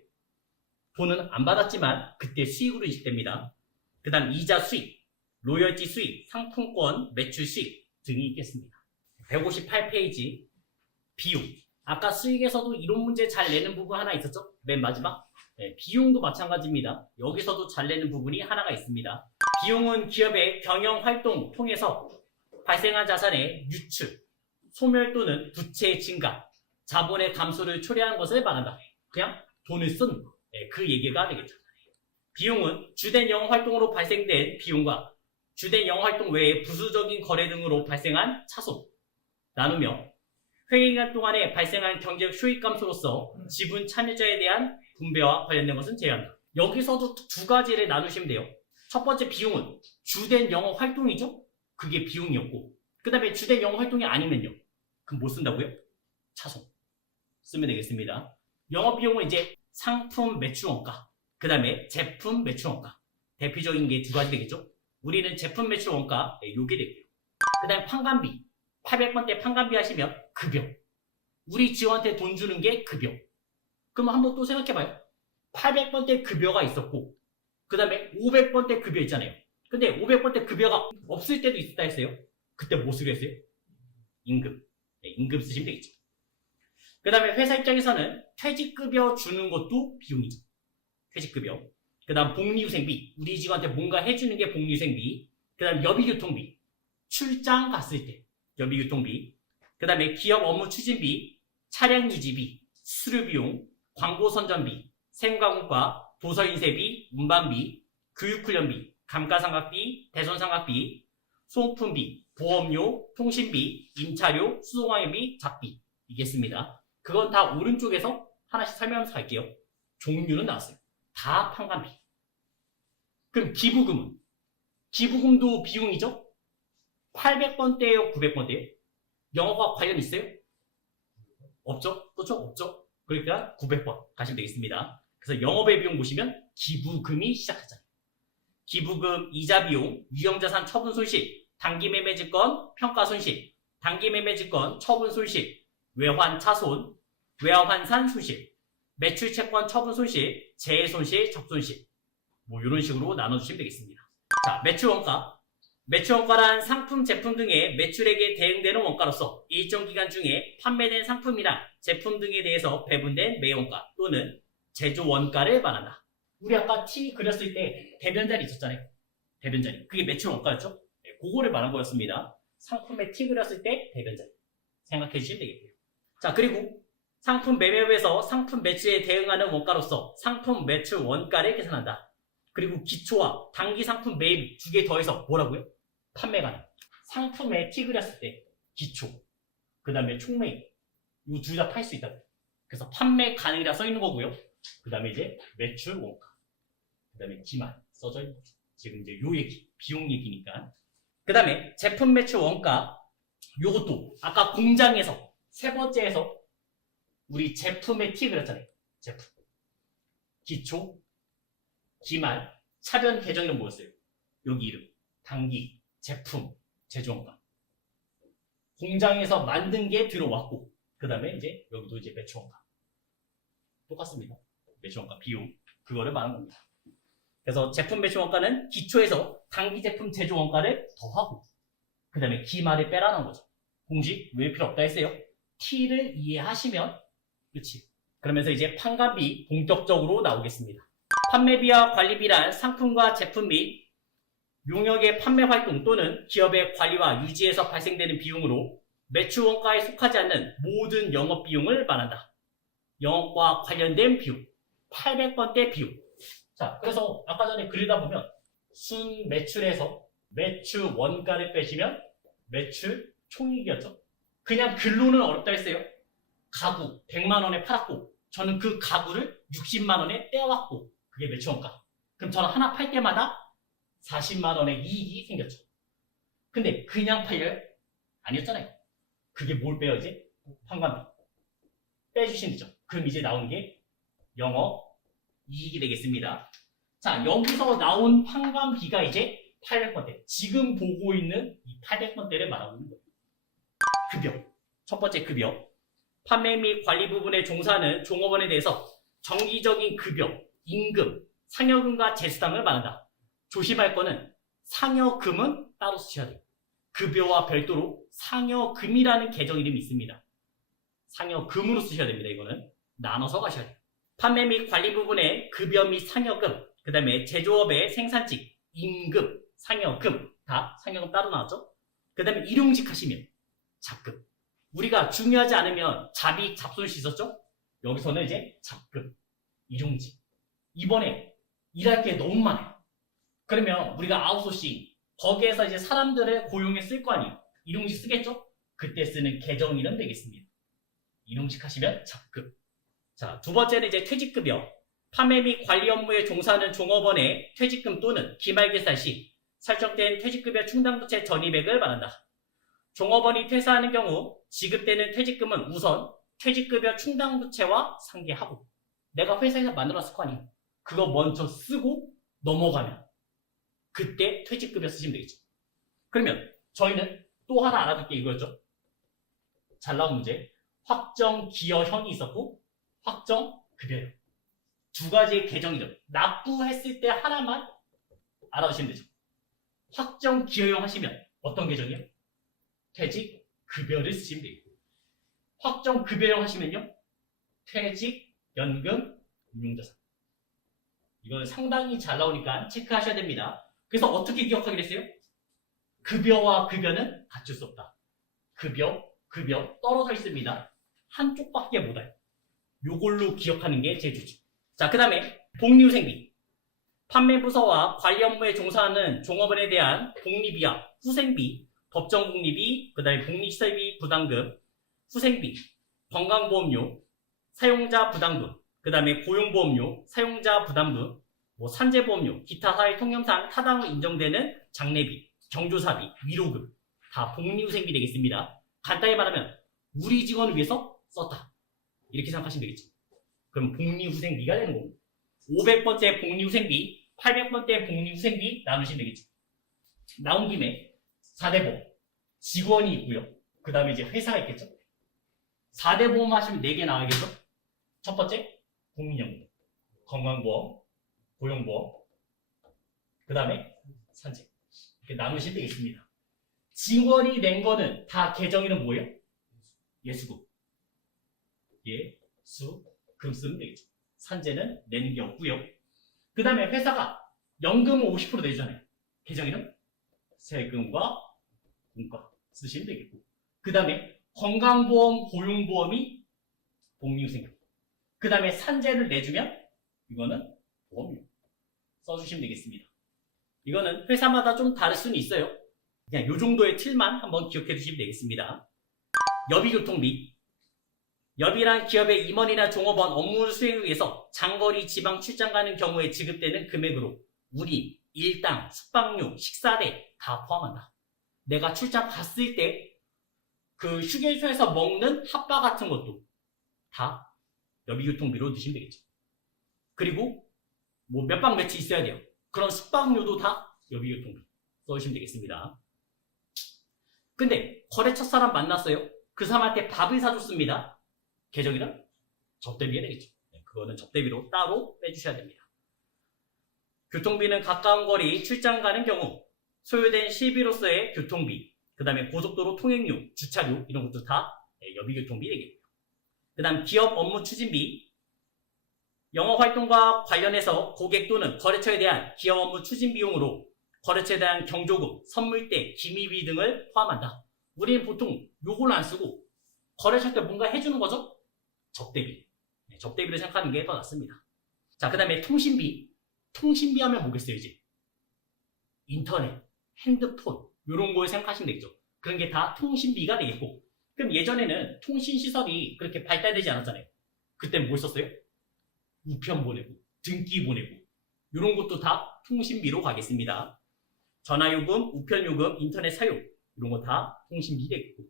돈은 안 받았지만 그때 수익으로 인식됩니다. 그 다음 이자 수익, 로열티 수익, 상품권, 매출 수익 등이 있겠습니다. 158페이지 비용. 아까 수익에서도 이론 문제 잘 내는 부분 하나 있었죠? 맨 마지막. 네, 비용도 마찬가지입니다. 여기서도 잘 내는 부분이 하나가 있습니다. 비용은 기업의 경영활동 통해서 발생한 자산의 유출, 소멸 또는 부채의 증가, 자본의 감소를 초래하는 것을 말한다. 그냥 돈을 쓴 그 얘기가 되겠죠. 비용은 주된 영업활동으로 발생된 비용과 주된 영업활동 외에 부수적인 거래 등으로 발생한 차손 나누며 회계기간 동안에 발생한 경제적 효익 감소로서 지분 참여자에 대한 분배와 관련된 것은 제외한다. 여기서도 두 가지를 나누시면 돼요. 첫 번째 비용은 주된 영업활동이죠. 그게 비용이었고 그 다음에 주된 영업활동이 아니면요. 그럼 뭐 쓴다고요? 차손 쓰면 되겠습니다. 영업비용은 이제 상품 매출원가, 그 다음에 제품 매출원가. 대표적인 게 두 가지 되겠죠. 우리는 제품 매출원가 요게 되고요. 그 다음에 판관비, 800번대 판관비 하시면 급여. 우리 직원한테 돈 주는 게 급여. 그럼 한번 또 생각해봐요. 800번대 급여가 있었고 그 다음에 500번대 급여 있잖아요. 근데 500번대 급여가 없을 때도 있었다 했어요. 그때 뭐 쓰기로 했어요? 임금. 임금 쓰시면 되겠죠. 그 다음에 회사 입장에서는 퇴직급여 주는 것도 비용이죠. 퇴직급여. 그 다음 복리후생비. 우리 직원한테 뭔가 해주는 게 복리후생비. 그 다음 여비교통비. 출장 갔을 때 여비교통비. 그 다음에 기업 업무 추진비, 차량 유지비, 수수료비용, 광고 선전비, 생과금과 도서인쇄비, 운반비, 교육훈련비, 감가상각비, 대손상각비, 소모품비, 보험료, 통신비, 임차료, 수송화해비, 잡비 이겠습니다. 그건 다 오른쪽에서 하나씩 설명하면서 갈게요. 종류는 나왔어요. 다 판관비. 그럼 기부금은? 기부금도 비용이죠? 800번대예요? 900번대예요? 영어과 관련 있어요? 없죠? 그렇죠? 없죠? 그러니까 900번 가시면 되겠습니다. 그래서 영업의 비용 보시면 기부금이 시작하잖아요. 기부금, 이자 비용, 유형자산 처분 손실, 단기매매증권 평가 손실, 단기매매증권 처분 손실, 외환 차손, 외화환산 손실, 매출채권 처분 손실, 재해손실, 적손실 뭐 이런 식으로 나눠주시면 되겠습니다. 자, 매출원가. 매출원가란 상품, 제품 등의 매출액에 대응되는 원가로서 일정 기간 중에 판매된 상품이나 제품 등에 대해서 배분된 매원가 또는 제조원가를 말한다. 우리 아까 T 그렸을 때 대변자리 있었잖아요. 대변자리. 그게 매출원가였죠? 네, 그거를 말한 거였습니다. 상품에 T 그렸을 때 대변자리. 생각해 주시면 되겠고요. 자, 그리고 상품 매매업에서 상품 매출에 대응하는 원가로서 상품 매출 원가를 계산한다. 그리고 기초와 단기 상품 매입 두 개 더해서 뭐라고요? 판매가능. 상품에 T 그렸을 때 기초, 그 다음에 총매입 이 둘 다 팔 수 있다고. 그래서 판매 가능이라 써 있는 거고요. 그 다음에 이제 매출 원가, 그 다음에 기만 써져 있는 거죠. 지금 이제 요 얘기, 비용 얘기니까. 그 다음에 제품 매출 원가, 요것도 아까 공장에서 세 번째에서 우리 제품에 T 그렸잖아요. 제품, 기초, 기말, 차변 계정 이름 뭐였어요? 여기 이름, 단기, 제품, 제조원가. 공장에서 만든 게 들어왔고, 그 다음에 이제 여기도 이제 매출원가. 똑같습니다. 매출원가, 비용. 그거를 말하는 겁니다. 그래서 제품 매출원가는 기초에서 단기 제품 제조원가를 더하고, 그 다음에 기말을 빼라는 거죠. 공식 왜 필요 없다 했어요? T를 이해하시면 끝이에요. 그러면서 이제 판관비 본격적으로 나오겠습니다. 판매비와 관리비란 상품과 제품 및 용역의 판매 활동 또는 기업의 관리와 유지에서 발생되는 비용으로 매출 원가에 속하지 않는 모든 영업 비용을 말한다. 영업과 관련된 비용, 800번대 비용. 자, 그래서 아까 전에 그리다 보면 순 매출에서 매출 원가를 빼시면 매출 총익이었죠. 그냥 글로는 어렵다 했어요. 가구 100만 원에 팔았고 저는 그 가구를 60만 원에 떼어왔고 그게 매출 원가. 그럼 저는 하나 팔 때마다 40만 원의 이익이 생겼죠. 근데 그냥 팔려요? 아니었잖아요. 그게 뭘 빼요 이제? 판관비. 빼주시면 되죠. 그럼 이제 나온 게 영업 이익이 되겠습니다. 자, 여기서 나온 판관비가 이제 800번대. 지금 보고 있는 이 800번대를 말하고 있는 거예요. 급여. 첫 번째 급여. 판매 및 관리 부분에 종사하는 종업원에 대해서 정기적인 급여 임금, 상여금과 재수당을 말한다. 조심할 거는 상여금은 따로 쓰셔야 돼요. 급여와 별도로 상여금이라는 계정 이름이 있습니다. 상여금으로 쓰셔야 됩니다. 이거는 나눠서 가셔야 돼요. 판매 및 관리 부분에 급여 및 상여금, 그 다음에 제조업의 생산직, 임금, 상여금, 다 상여금 따로 나왔죠? 그 다음에 일용직 하시면 잡금. 우리가 중요하지 않으면 잡이익, 잡손실 있었죠? 여기서는 이제 잡금, 일용직. 이번에 일할 게 너무 많아요. 그러면 우리가 아웃소싱, 거기에서 이제 사람들을 고용해 쓸 거 아니에요. 일용직 쓰겠죠? 그때 쓰는 계정 이름 되겠습니다. 일용직 하시면 잡금. 자, 두 번째는 이제 퇴직급여. 판매 및 관리 업무에 종사하는 종업원의 퇴직금 또는 기말개살 시 설정된 퇴직급여 충당부채 전입액을 말한다. 종업원이 퇴사하는 경우 지급되는 퇴직금은 우선 퇴직급여 충당부채와 상계하고, 내가 회사에서 만들었을 거 아니에요. 그거 먼저 쓰고 넘어가면 그때 퇴직급여 쓰시면 되겠죠. 그러면 저희는 또 하나 알아둘 게 이거였죠. 잘 나온 문제. 확정기여형이 있었고 확정급여형. 두 가지의 계정 이름. 납부했을 때 하나만 알아두시면 되죠. 확정기여형 하시면 어떤 계정이요? 퇴직급여를 쓰시면 되겠고, 확정급여형 하시면요, 퇴직연금 임용자산. 이건 상당히 잘 나오니까 체크하셔야 됩니다. 그래서 어떻게 기억하기로 했어요? 급여와 급여는 갖출 수 없다. 급여 떨어져 있습니다. 한쪽밖에 못 와요. 요걸로 기억하는 게 제주죠. 자, 그 다음에 복리후생비. 판매부서와 관리 업무에 종사하는 종업원에 대한 복리비와 후생비, 법정복리비, 그 다음에 복리시설비 부담금, 후생비, 건강보험료, 사용자 부담금, 그 다음에 고용보험료, 사용자 부담금, 산재보험료, 기타 사회통념상 타당으로 인정되는 장례비, 경조사비, 위로금, 다 복리후생비 되겠습니다. 간단히 말하면 우리 직원을 위해서 썼다. 이렇게 생각하시면 되겠죠. 그럼 복리후생비가 되는 거고, 500번째 복리후생비, 800번째 복리후생비 나누시면 되겠죠. 나온 김에 4대 보험, 직원이 있고요. 그 다음에 이제 회사가 있겠죠. 4대 보험 하시면 4개 나와야겠죠. 첫 번째, 국민연금, 건강보험, 고용보험, 그 다음에 산재. 이렇게 나누시면 되겠습니다. 직원이 낸 거는 다 계정 이름 뭐예요? 예수금. 예수금 쓰면 되겠죠. 산재는 내는 게 없고요. 그 다음에 회사가 연금을 50% 내주잖아요. 계정 이름? 세금과 공과 쓰시면 되겠고, 그 다음에 건강보험, 고용보험이 복리후생금, 그 다음에 산재를 내주면 이거는 보험료 써주시면 되겠습니다. 이거는 회사마다 좀 다를 수는 있어요. 그냥 요 정도의 틀만 한번 기억해 두시면 되겠습니다. 여비교통비. 여비란 기업의 임원이나 종업원 업무 수행을 위해서 장거리 지방 출장 가는 경우에 지급되는 금액으로 운임, 일당, 숙박료, 식사대 다 포함한다. 내가 출장 갔을 때 그 휴게소에서 먹는 핫바 같은 것도 다 여비교통비로 드시면 되겠죠. 그리고 몇 박 며칠 있어야 돼요. 그런 숙박료도 다 여비교통비 써주시면 되겠습니다. 근데 거래처 사람 만났어요. 그 사람한테 밥을 사줬습니다. 계정이랑 접대비가 되겠죠. 그거는 접대비로 따로 빼주셔야 됩니다. 교통비는 가까운 거리 출장 가는 경우 소요된 실비로서의 교통비, 그 다음에 고속도로 통행료, 주차료 이런 것도 다 여비교통비 되겠고요. 그 다음 기업 업무 추진비, 영업활동과 관련해서 고객 또는 거래처에 대한 기업 업무 추진 비용으로 거래처에 대한 경조금, 선물대, 기미비 등을 포함한다. 우리는 보통 요걸 안 쓰고 거래처 때 뭔가 해주는 거죠? 접대비. 접대비를 생각하는 게 더 낫습니다. 자, 그 다음에 통신비. 통신비 하면 뭐겠어요, 이제? 인터넷, 핸드폰, 이런 거에 생각하시면 되겠죠. 그런 게 다 통신비가 되겠고, 그럼 예전에는 통신시설이 그렇게 발달되지 않았잖아요. 그때는 뭘 썼어요? 우편 보내고, 등기 보내고, 이런 것도 다 통신비로 가겠습니다. 전화요금, 우편요금, 인터넷 사용, 이런 거 다 통신비 되겠고,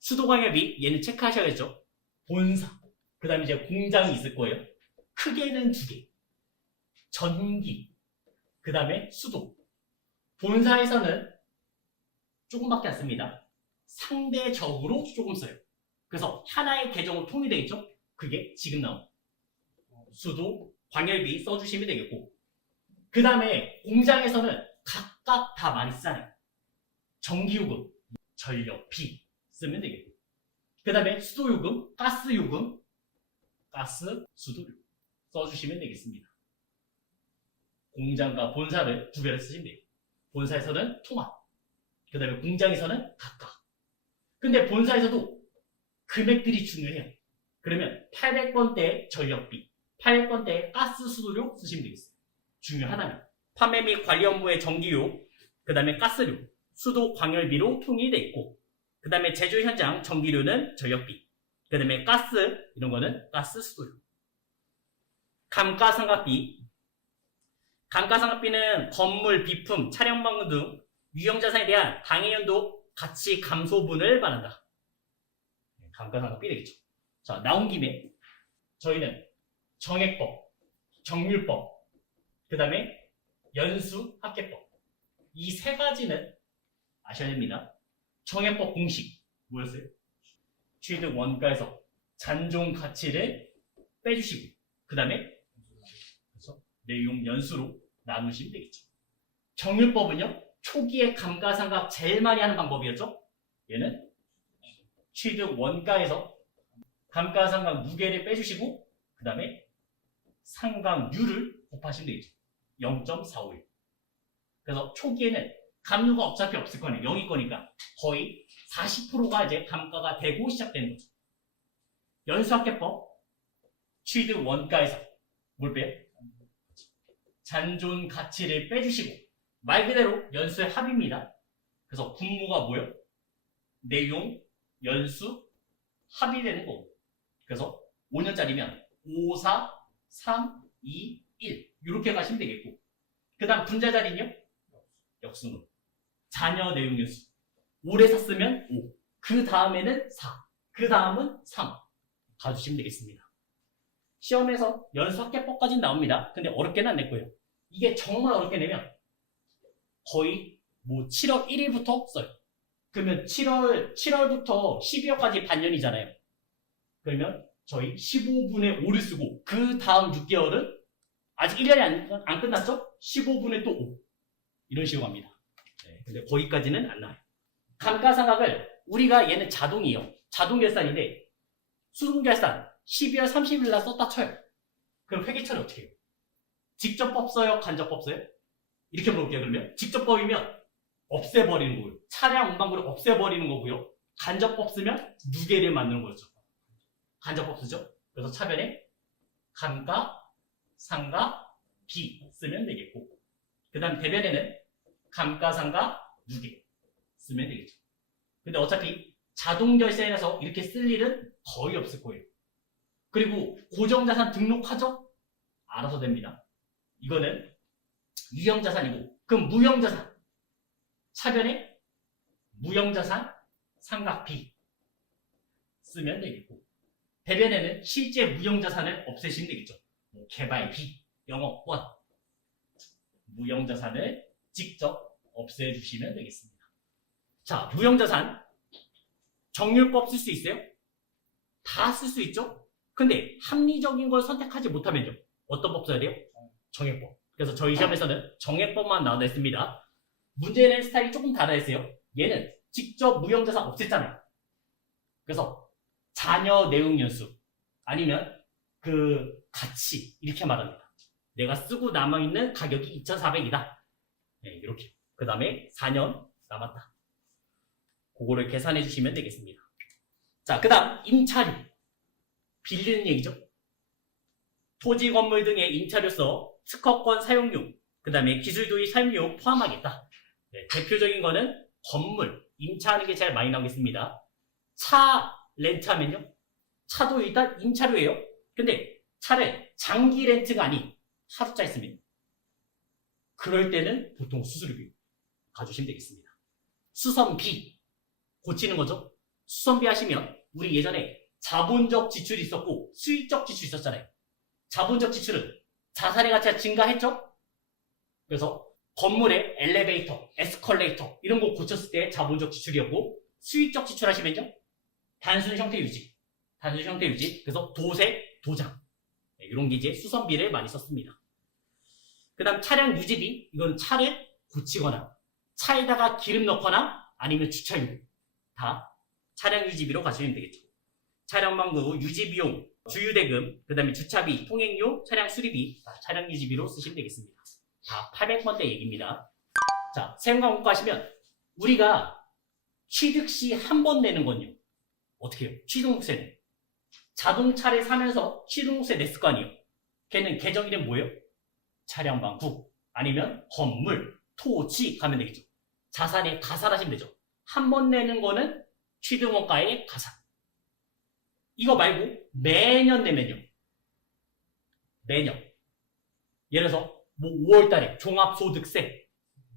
수도광역비, 얘는 체크하셔야겠죠. 본사, 그 다음에 이제 공장이 있을 거예요. 크게는 2개. 전기, 그 다음에 수도. 본사에서는 조금밖에 안 씁니다. 상대적으로 조금 써요. 그래서 하나의 계정으로 통일되어 있죠. 그게 지금 나온 수도, 광열비 써주시면 되겠고, 그 다음에 공장에서는 각각 다 많이 쓰잖아요. 전기요금, 전력비 쓰면 되겠고, 그 다음에 수도요금, 가스요금, 가스, 수도료 써주시면 되겠습니다. 공장과 본사를 구별해 쓰시면 돼요. 본사에서는 통합, 그 다음에 공장에서는 각각. 근데 본사에서도 금액들이 중요해요. 그러면 800번대 전력비, 800번대 가스 수도료 쓰시면 되겠어요. 중요하다면 판매 및 관리 업무의 전기료, 그 다음에 가스료, 수도 광열비로 통일이 돼 있고, 그 다음에 제조 현장 전기료는 전력비, 그 다음에 가스 이런 거는 가스 수도료. 감가상각비, 감가상각비는 건물, 비품, 차량망 등 유형자산에 대한 당해연도 가치 감소분을 말한다. 감가상각비 되겠죠. 자, 나온 김에 저희는 정액법, 정률법, 그 다음에 연수, 합계법, 이 세 가지는 아셔야 됩니다. 정액법 공식 뭐였어요? 취득 원가에서 잔존 가치를 빼주시고, 그 다음에 내용 연수로 나누시면 되겠죠. 정률법은요, 초기에 감가상각 제일 많이 하는 방법이었죠. 얘는 취득 원가에서 감가상각 무게를 빼주시고, 그 다음에 상각률을 곱하시면 되겠죠. 0.451. 그래서 초기에는 감류가 어차피 없을 거네. 0일 거니까 거의 40%가 이제 감가가 되고 시작되는 거죠. 연수합계법, 취득 원가에서 뭘 빼요? 잔존 가치를 빼주시고, 말 그대로 연수의 합입니다. 그래서 분모가 뭐예요? 내용, 연수, 합이 되는 거고. 그래서 5년짜리면 5, 4, 3, 2, 1 이렇게 가시면 되겠고, 그 다음 분자자리는요? 역순으로. 자녀 내용 연수. 올해 샀으면 5, 그 다음에는 4, 그 다음은 3 가주시면 되겠습니다. 시험에서 연수 합계법까지는 나옵니다. 근데 어렵게는 안 낼 거예요. 이게 정말 어렵게 내면 거의 뭐 7월 1일부터 써요. 그러면 7월부터 12월까지 반년이잖아요. 그러면 저희 15분의 5를 쓰고, 그 다음 6개월은 아직 1년이 안 끝났죠? 15분의 또 5. 이런 식으로 갑니다. 네, 근데 거기까지는 안 나와요. 감가상각을 우리가 얘는 자동이에요. 자동결산인데 수동결산 12월 30일 날 썼다 쳐요. 그럼 회계처리 어떻게 해요? 직접법 써요? 간접법 써요? 이렇게 물어볼게요. 그러면 직접법이면 없애버리는 거고요. 차량 운반구를 없애버리는 거고요. 간접법 쓰면 누계를 만드는 거죠. 간접법 쓰죠. 그래서 차변에 감가, 상가, 비 쓰면 되겠고, 그 다음 대변에는 감가, 상가, 누계 쓰면 되겠죠. 근데 어차피 자동결산에서 이렇게 쓸 일은 거의 없을 거예요. 그리고 고정자산 등록하죠? 알아서 됩니다. 이거는 유형자산이고, 그럼 무형자산. 차변에 무형자산, 상각비 쓰면 되겠고, 대변에는 실제 무형자산을 없애시면 되겠죠. 뭐 개발비, 영업권, 무형자산을 직접 없애주시면 되겠습니다. 자, 무형자산 정률법 쓸 수 있어요? 다 쓸 수 있죠? 근데 합리적인 걸 선택하지 못하면요, 어떤 법 써야 돼요? 정액법. 그래서 저희 시험에서는 정액법만 나와 있습니다. 문제 내는 스타일이 조금 다르겠어요. 얘는 직접 무형자산 없앴잖아요. 그래서 자녀 내용 연수 아니면 그 가치 이렇게 말합니다. 내가 쓰고 남아있는 가격이 2,400이다. 네, 이렇게. 그 다음에 4년 남았다. 그거를 계산해 주시면 되겠습니다. 자, 그 다음 임차료. 빌리는 얘기죠. 토지 건물 등의 임차료서 특허권 사용료, 그 다음에 기술도의 사용료 포함하겠다. 네, 대표적인 거는 건물, 임차하는 게 제일 많이 나오겠습니다. 차 렌트하면요, 차도 일단 임차료예요. 근데 차를 장기 렌트가 아닌 하루짜리 있습니다. 그럴 때는 보통 수수료비 가주시면 되겠습니다. 수선비 고치는 거죠. 수선비 하시면 우리 예전에 자본적 지출이 있었고 수익적 지출이 있었잖아요. 자본적 지출은 자산의 가치가 증가했죠. 그래서 건물에 엘리베이터, 에스컬레이터 이런 거 고쳤을 때 자본적 지출이었고, 수익적 지출 하시면요, 단순 형태 유지. 그래서 도색, 도장 이런 게 이제 수선비를 많이 썼습니다. 그 다음 차량 유지비, 이건 차를 고치거나 차에다가 기름 넣거나 아니면 주차료, 다 차량 유지비로 가시면 되겠죠. 차량망구 유지비용, 주유대금, 그 다음에 주차비, 통행료, 차량 수리비, 다 차량 유지비로 쓰시면 되겠습니다. 다 800번대 얘기입니다. 자, 세금과 공과하시면 우리가 취득 시 한 번 내는 건요. 어떻게 해요? 취등록세는. 자동차를 사면서 취등록세 냈을 거 아니에요. 걔는 계정 이름 뭐예요? 차량망구 아니면 건물, 토지 가면 되겠죠. 자산에 가산하시면 되죠. 한 번 내는 거는 취등원가의 가산. 이거 말고 매년 내면요. 매년. 예를 들어서 뭐 5월달에 종합소득세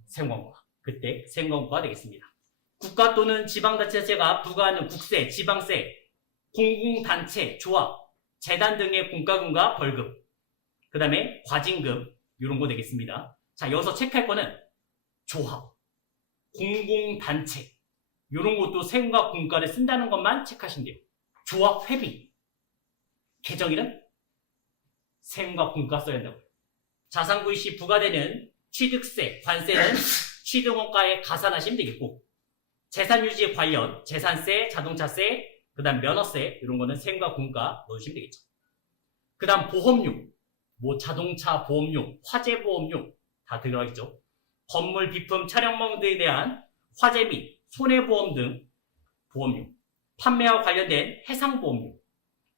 세금과 그때 세금과가 되겠습니다. 국가 또는 지방자치제가 부과하는 국세, 지방세, 공공단체, 조합, 재단 등의 공과금과 벌금, 그 다음에 과징금 이런 거 되겠습니다. 자, 여기서 체크할 거는 조합, 공공단체 이런 것도 세금과 공과를 쓴다는 것만 체크하시면 돼요. 조합 회비, 계정 이름, 세금과 공과 써야 한다고요. 자산구입 시 부과되는 취득세, 관세는 취등원가에 가산하시면 되겠고, 재산유지에 관련 재산세, 자동차세, 그 다음 면허세 이런 거는 세금과 공과 넣으시면 되겠죠. 그 다음 보험료, 뭐 자동차 보험료, 화재 보험료 다 들어가겠죠. 건물, 비품, 차량망 등에 대한 화재 및 손해보험 등 보험료, 판매와 관련된 해상보험료,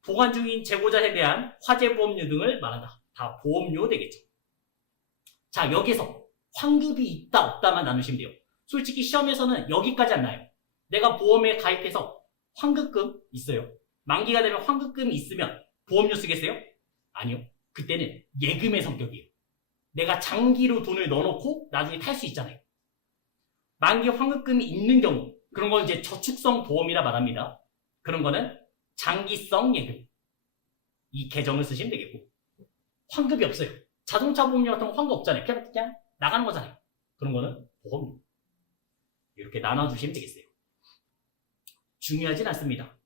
보관 중인 재고자에 대한 화재보험료 등을 말한다. 다 보험료 되겠죠. 자, 여기서 환급이 있다 없다만 나누시면 돼요. 솔직히 시험에서는 여기까지 안 나요. 내가 보험에 가입해서 환급금 있어요. 만기가 되면 환급금이 있으면 보험료 쓰겠어요? 아니요. 그때는 예금의 성격이에요. 내가 장기로 돈을 넣어놓고 나중에 탈 수 있잖아요. 만기 환급금이 있는 경우, 그런 건 이제 저축성 보험이라 말합니다. 그런 거는 장기성 예금. 이 계정을 쓰시면 되겠고, 환급이 없어요. 자동차 보험료 같은 거 환급 없잖아요. 그냥 나가는 거잖아요. 그런 거는 보험료. 이렇게 나눠주시면 되겠어요. 중요하진 않습니다.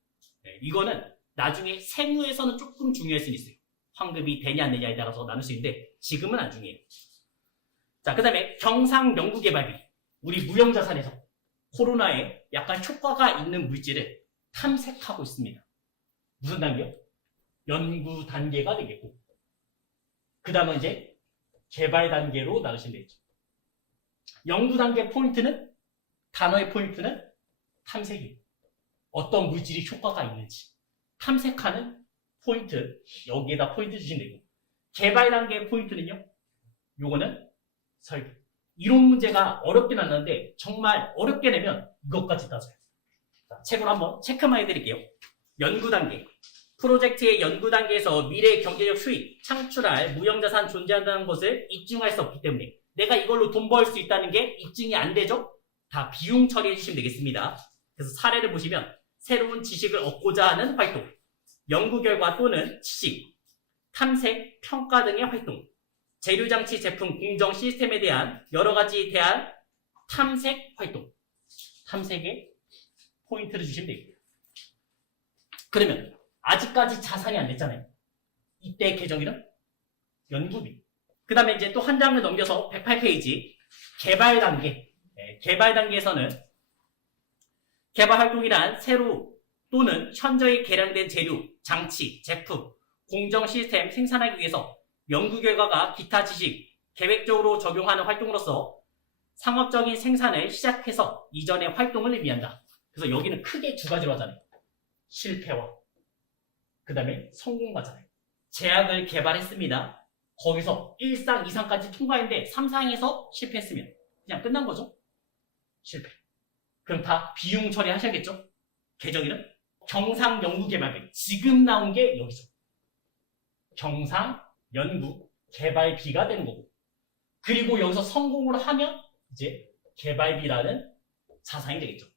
네, 이거는 나중에 세무에서는 조금 중요할 수는 있어요. 환급이 되냐 안 되냐에 따라서 나눌 수 있는데 지금은 안 중요해요. 자, 그 다음에 경상연구개발비. 우리 무형자산에서 코로나에 약간 효과가 있는 물질을 탐색하고 있습니다. 무슨 단계요? 연구 단계가 되겠고, 그 다음은 이제 개발 단계로 나누시면 되겠죠. 연구 단계 포인트는, 단어의 포인트는 탐색이에요. 어떤 물질이 효과가 있는지 탐색하는 포인트, 여기에다 포인트 주시면 되고, 개발 단계의 포인트는요, 요거는 설계. 이론 문제가 어렵긴 않는데 정말 어렵게 내면 이것까지 따져요. 자, 책으로 한번 체크만 해드릴게요. 연구 단계. 프로젝트의 연구 단계에서 미래의 경제적 수익, 창출할 무형자산 존재한다는 것을 입증할 수 없기 때문에 내가 이걸로 돈 벌 수 있다는 게 입증이 안 되죠? 다 비용 처리해 주시면 되겠습니다. 그래서 사례를 보시면 새로운 지식을 얻고자 하는 활동, 연구 결과 또는 지식, 탐색, 평가 등의 활동, 재료장치, 제품, 공정, 시스템에 대한 여러 가지에 대한 탐색 활동, 탐색에 포인트를 주시면 되겠고요. 그러면 아직까지 자산이 안 됐잖아요. 이때 계정 이름? 연구비. 그 다음에 이제 또 한 장을 넘겨서 108페이지 개발 단계. 개발 단계에서는 개발 활동이란 새로 또는 현저히 개량된 재료, 장치, 제품, 공정 시스템 생산하기 위해서 연구 결과가 기타 지식, 계획적으로 적용하는 활동으로서 상업적인 생산을 시작해서 이전의 활동을 의미한다. 그래서 여기는 크게 두 가지로 하잖아요. 실패와 그 다음에 성공과잖아요. 제약을 개발했습니다. 거기서 1상, 2상까지 통과했는데 3상에서 실패했으면 그냥 끝난 거죠. 실패. 그럼 다 비용 처리하셔야겠죠. 계정이는 경상연구개발비. 지금 나온 게 여기죠. 경상연구개발비가 되는 거고, 그리고 여기서 성공을 하면 이제 개발비라는 자산이 되겠죠.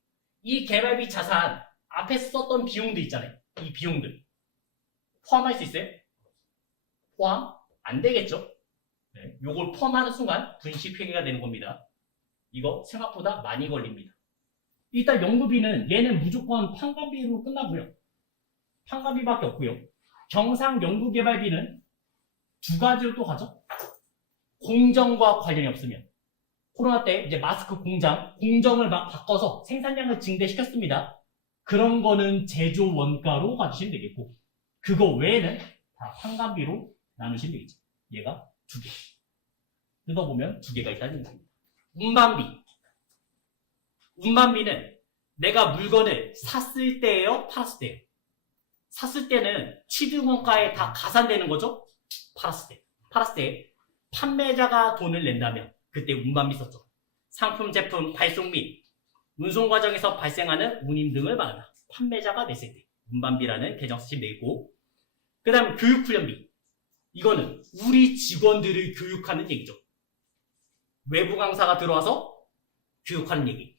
이 개발비 자산 앞에 썼던 비용들 있잖아요. 이 비용들 포함할 수 있어요? 포함 안 되겠죠. 네, 요걸 포함하는 순간 분식회계가 되는 겁니다. 이거 생각보다 많이 걸립니다. 일단 연구비는 얘는 무조건 판관비로 끝나고요. 판관비밖에 없고요. 경상연구개발비는 두 가지로 또 하죠. 공정과 관련이 없으면. 코로나 때 이제 마스크 공정을 막 바꿔서 생산량을 증대시켰습니다. 그런 거는 제조 원가로 가주시면 되겠고, 그거 외에는 다 판관비로 나누시면 되겠죠. 얘가 두 개. 뜯어보면 두 개가 있다는 얘기입니다. 운반비. 운반비는 내가 물건을 샀을 때예요, 팔았을 때예요? 샀을 때는 취득원가에 다 가산되는 거죠? 팔았을 때 판매자가 돈을 낸다면 그때 운반비 썼죠. 상품, 제품, 발송 및 운송 과정에서 발생하는 운임 등을 말한다. 판매자가 냈을 때 운반비라는 개정 쓰시면 되겠고, 그 다음 교육훈련비. 이거는 우리 직원들을 교육하는 얘기죠. 외부 강사가 들어와서 교육하는 얘기.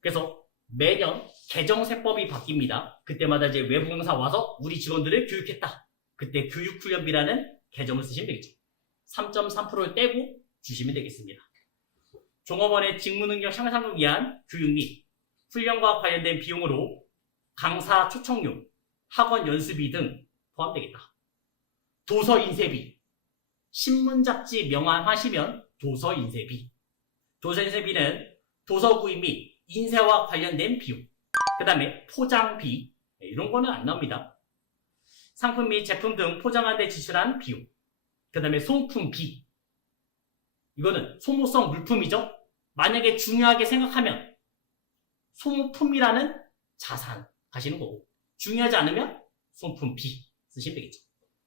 그래서 매년 개정세법이 바뀝니다. 그때마다 이제 외부 강사 와서 우리 직원들을 교육했다. 그때 교육훈련비라는 개정을 쓰시면 되겠죠. 3.3%를 떼고 주시면 되겠습니다. 종업원의 직무능력 향상을 위한 교육 및 훈련과 관련된 비용으로 강사 초청료, 학원 연수비 등 포함되겠다. 도서 인쇄비. 신문 잡지 명함하시면 도서 인쇄비. 도서 인쇄비는 도서 구입 및 인쇄와 관련된 비용. 그 다음에 포장비. 이런 거는 안 나옵니다. 상품 및 제품 등 포장하는 데 지출한 비용. 그 다음에 소모품비. 이거는 소모성 물품이죠. 만약에 중요하게 생각하면 소모품이라는 자산 가시는 거고, 중요하지 않으면 소모품비 쓰시면 되겠죠.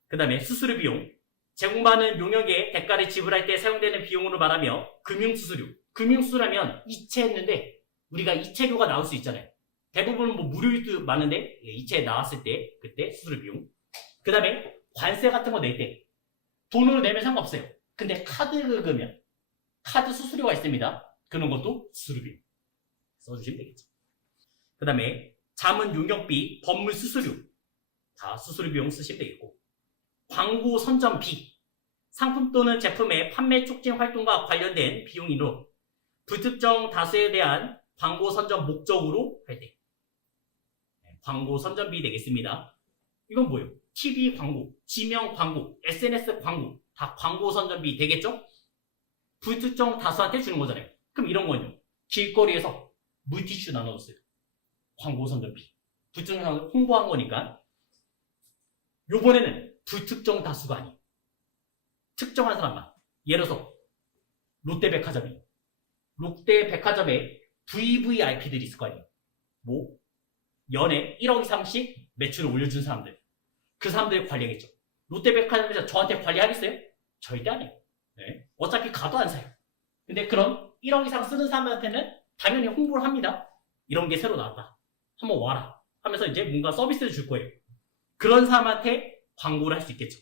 그 다음에 수수료 비용. 제공받는 용역에 대가를 지불할 때 사용되는 비용으로 말하며 금융수수료. 금융수수료라면 이체했는데 우리가 이체료가 나올 수 있잖아요. 대부분 뭐 무료일도 많은데 이체 나왔을 때 그때 수수료 비용. 그 다음에 관세 같은 거 낼 때 돈으로 내면 상관없어요. 근데 카드 긁으면 카드 수수료가 있습니다. 그런 것도 수수료 비용 써주시면 되겠죠. 그 다음에 자문 용역비, 법물 수수료 다 수수료 비용 쓰시면 되겠고, 광고 선점비. 상품 또는 제품의 판매 촉진 활동과 관련된 비용으로 불특정 다수에 대한 광고 선점 목적으로 할 때 광고 선점비 되겠습니다. 이건 뭐예요? TV 광고, 지명 광고, SNS 광고 다 광고 선점비 되겠죠? 불특정 다수한테 주는 거잖아요. 그럼 이런 거는요. 길거리에서 물티슈 나눠줬어요. 광고 선점비. 불특정 홍보한 거니까. 요번에는 불특정 다수가 아니에요. 특정한 사람만. 예를 들어서 롯데백화점이. 롯데백화점에 VVIP들이 있을 거 아니에요. 뭐 연에 1억 이상씩 매출을 올려준 사람들. 그 사람들 관리하겠죠. 롯데백화점에서 저한테 관리하겠어요? 절대 안 해요. 네. 어차피 가도 안 사요. 근데 그런 1억 이상 쓰는 사람한테는 당연히 홍보를 합니다. 이런 게 새로 나왔다. 한번 와라. 하면서 이제 뭔가 서비스를 줄 거예요. 그런 사람한테 광고를 할 수 있겠죠.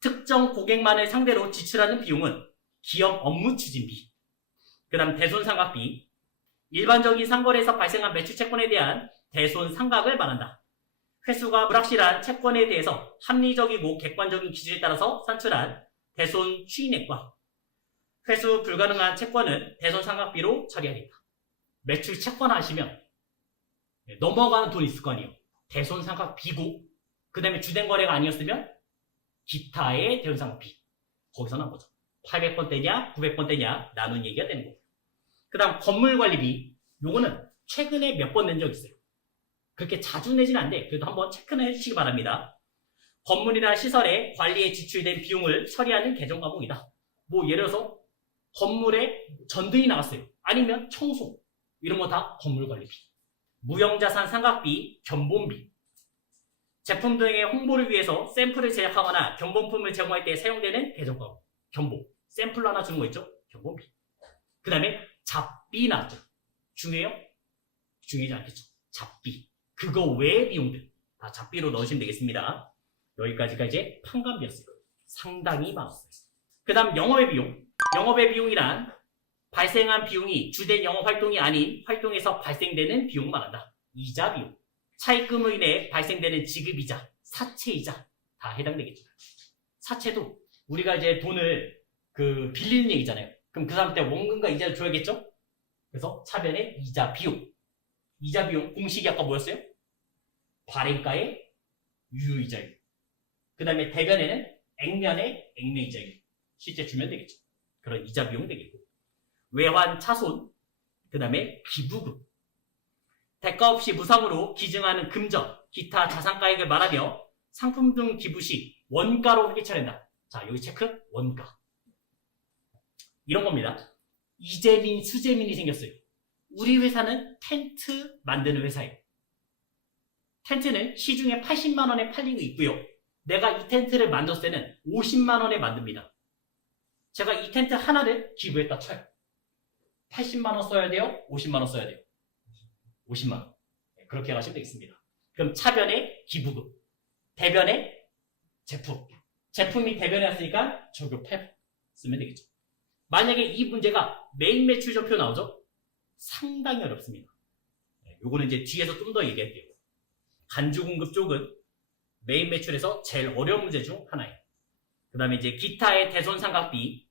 특정 고객만을 상대로 지출하는 비용은 기업 업무 추진비. 그 다음 대손상각비. 일반적인 상거래에서 발생한 매출 채권에 대한 대손상각을 말한다. 회수가 불확실한 채권에 대해서 합리적이고 객관적인 기준에 따라서 산출한 대손 추인액과 회수 불가능한 채권은 대손상각비로 처리하겠다. 매출 채권 하시면 넘어가는 돈이 있을 거 아니에요. 대손상각비고, 그 다음에 주된 거래가 아니었으면 기타의 대손상각비. 거기서 나온 거죠. 800번대냐 900번대냐 나눈 얘기가 되는 거고. 그 다음 건물관리비. 요거는 최근에 몇 번 낸 적 있어요. 그렇게 자주 내진 않는데 그래도 한번 체크는 해주시기 바랍니다. 건물이나 시설의 관리에 지출된 비용을 처리하는 개정 과목이다. 뭐 예를 들어서 건물에 전등이 나갔어요. 아니면 청소. 이런 거 다 건물관리비. 무형자산 상각비, 견본비. 제품 등의 홍보를 위해서 샘플을 제작하거나 견본품을 제공할 때 사용되는 개정 과목. 견본. 샘플로 하나 주는 거 있죠? 견본비. 그 다음에 잡비 나왔죠. 중요해요? 중요하지 않겠죠. 잡비. 그거 외의 비용들 다 잡비로 넣으시면 되겠습니다. 여기까지가 이제 판관비였어요. 상당히 많았어요. 그 다음 영업의 비용. 영업의 비용이란 발생한 비용이 주된 영업활동이 아닌 활동에서 발생되는 비용 말한다. 이자 비용. 차입금으로 인해 발생되는 지급이자, 사채이자 다 해당되겠죠. 사채도 우리가 이제 돈을 빌리는 얘기잖아요. 그럼 그 사람한테 원금과 이자를 줘야겠죠? 그래서 차변에 이자 비용. 이자 비용 공식이 아까 뭐였어요? 발행가의 유효이자율. 그 다음에 대변에는 액면에 액면이자율 실제 주면 되겠죠. 그런 이자 비용 되겠고, 외환 차손, 그 다음에 기부금, 대가 없이 무상으로 기증하는 금전, 기타 자산가액을 말하며 상품 등 기부 시 원가로 회계처리한다. 자, 여기 체크, 원가. 이런 겁니다. 이재민, 수재민이 생겼어요. 우리 회사는 텐트 만드는 회사예요. 텐트는 시중에 80만 원에 팔리고 있고요. 내가 이 텐트를 만들었을 때는 50만 원에 만듭니다. 제가 이 텐트 하나를 기부했다 쳐요. 80만 원 써야 돼요? 50만 원 써야 돼요? 50만 원. 그렇게 하시면 되겠습니다. 그럼 차변에 기부금, 대변에 제품. 제품이 대변에 왔으니까 적용 8% 쓰면 되겠죠. 만약에 이 문제가 메인 매출전표 나오죠? 상당히 어렵습니다. 요거는 이제 뒤에서 좀 더 얘기할게요. 간주공급 쪽은 메인 매출에서 제일 어려운 문제 중 하나예요. 그 다음에 이제 기타의 대손상각비,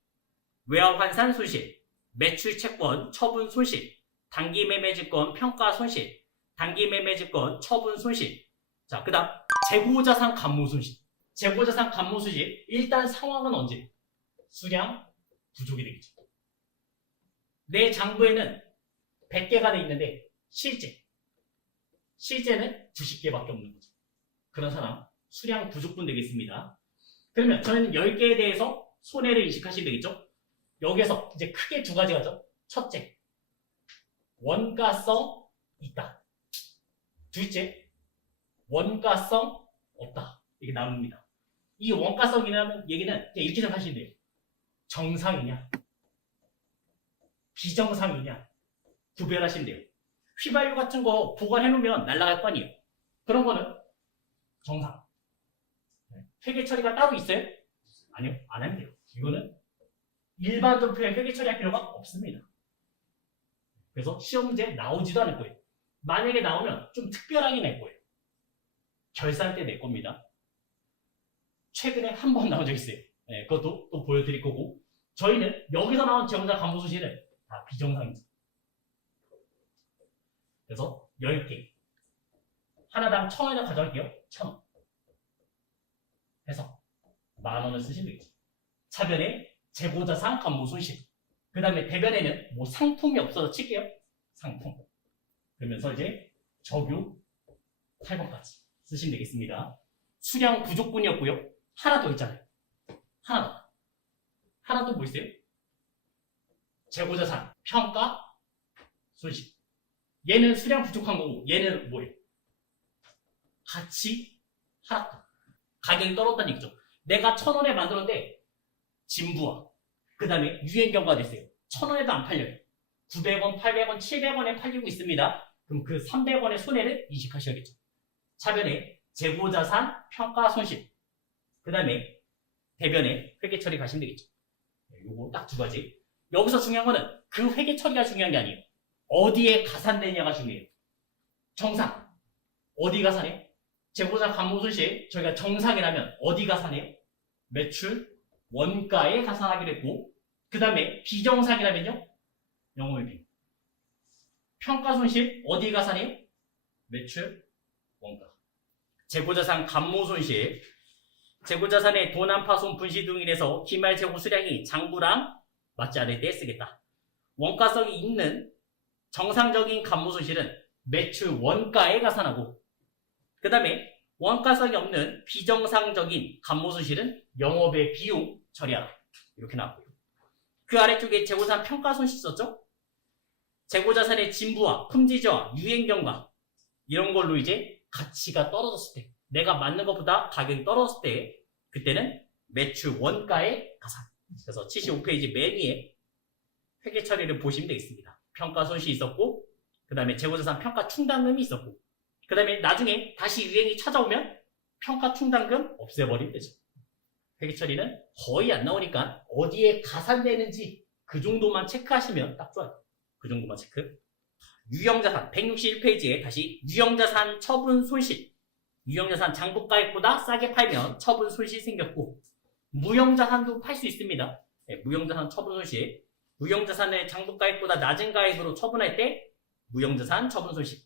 외화 환산 손실, 매출 채권 처분 손실, 단기 매매증권 평가 손실, 단기 매매증권 처분 손실. 자, 그 다음 재고자산 감모 손실. 재고자산 감모 손실. 일단 상황은 언제? 수량 부족이 되겠죠. 내 장부에는 100개가 돼 있는데 실제는 90개밖에 없는 거죠. 그런 사람 수량 부족분 되겠습니다. 그러면 저는 10개에 대해서 손해를 인식하시면 되겠죠. 여기에서 이제 크게 두 가지가 죠. 첫째, 원가성 있다. 둘째, 원가성 없다. 이게 나옵니다. 이 원가성이라는 얘기는 이렇게 생각하시면 돼요. 정상이냐, 비정상이냐 구별하시면 돼요. 휘발유 같은 거 보관해놓으면 날아갈 거 아니에요. 그런 거는 정상. 회계 처리가 따로 있어요? 아니요, 안 하면 돼요. 이거는 일반 전표에 회계 처리할 필요가 없습니다. 그래서 시험 문제 나오지도 않을 거예요. 만약에 나오면 좀 특별하게 낼 거예요. 결산 때 낼 겁니다. 최근에 한 번 나온 적 있어요. 네, 그것도 또 보여드릴 거고, 저희는 여기서 나온 재무자 감소 손실은 다 비정상이죠. 그래서 10개 하나당 1,000원을 가져갈게요. 1,000원 해서 10,000원을 쓰시면 되겠죠. 차변에 재고자산 감모 손실, 그 다음에 대변에는 뭐 상품이 없어서 칠게요. 상품. 그러면서 이제 적용 8번까지 쓰시면 되겠습니다. 수량 부족분이었고요. 하나 더 있잖아요. 하나 더 뭐 있어요? 재고자산 평가 손실. 얘는 수량 부족한 거고, 얘는 뭐예요? 가치 하락도. 가격이 떨어졌다는 얘기죠. 내가 1,000원에 만들었는데 진부와 그 다음에 유행경과 됐어요. 1,000원에도 안 팔려요. 900원, 800원, 700원에 팔리고 있습니다. 그럼 그 300원의 손해를 인식하셔야겠죠. 차변에 재고자산 평가 손실, 그 다음에 대변에 회계 처리 가시면 되겠죠. 요거 딱 두 가지. 여기서 중요한 거는 그 회계 처리가 중요한 게 아니에요. 어디에 가산되냐가 중요해요. 정상. 어디 가산해요? 재고자 감모 손실 저희가 정상이라면 어디 가산해요? 매출 원가에 가산하기로 했고, 그 다음에 비정상이라면요? 영업이익. 평가 손실 어디 가산해요? 매출 원가. 재고자산 감모 손실, 재고자산의 도난 파손 분실 등으로 인해서 기말 재고 수량이 장부랑 맞지 않을 때 쓰겠다. 원가성이 있는 정상적인 감모 손실은 매출 원가에 가산하고, 그 다음에 원가성이 없는 비정상적인 감모 손실은 영업의 비용 처리하라. 이렇게 나왔고요. 그 아래쪽에 재고자산 평가 손실 썼죠? 재고자산의 진부와 품질저하, 유행경과 이런 걸로 이제 가치가 떨어졌을 때, 내가 맞는 것보다 가격이 떨어졌을 때, 그때는 매출 원가의 가산. 그래서 75페이지 맨 위에 회계 처리를 보시면 되겠습니다. 평가 손실이 있었고, 그 다음에 재고자산 평가 충당금이 있었고, 그 다음에 나중에 다시 유행이 찾아오면 평가 충당금 없애버리면 되죠. 회계 처리는 거의 안 나오니까 어디에 가산되는지 그 정도만 체크하시면 딱 좋아요. 그 정도만 체크. 유형자산 161페이지에 다시 유형자산 처분 손실. 유형자산 장부가액보다 싸게 팔면 처분 손실 생겼고, 무형자산도 팔 수 있습니다. 네, 무형자산 처분 손실. 무형자산을 장부가액보다 낮은 가액으로 처분할 때 무형자산 처분 손실.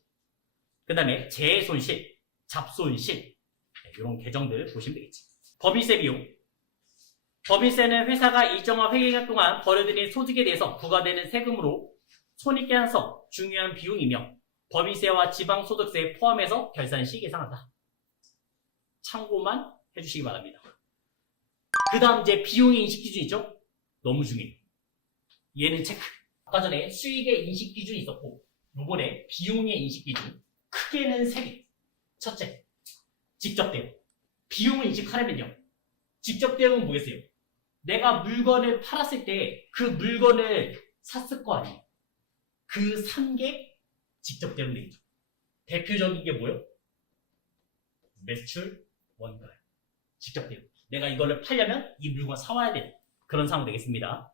그 다음에 재손실, 잡손실, 네, 이런 계정들 보시면 되겠지. 법인세 비용, 법인세는 회사가 일정한 회계기간 동안 벌어들인 소득에 대해서 부과되는 세금으로 손익 계산서 중요한 비용이며 법인세와 지방소득세 포함해서 결산 시 계산한다. 참고만 해주시기 바랍니다. 그 다음 이제 비용의 인식 기준이죠. 너무 중요해요. 얘는 체크. 아까 전에 수익의 인식 기준이 있었고 요번에 비용의 인식 기준. 크게는 3개. 첫째, 직접 대응. 비용을 인식하려면요. 직접 대응은 뭐겠어요? 내가 물건을 팔았을 때 그 물건을 샀을 거 아니에요. 그 산 게 직접 대응 되겠죠. 대표적인 게 뭐예요? 매출, 원가. 직접 대응. 내가 이거를 팔려면 이 물건 사와야 되는 그런 상황 되겠습니다.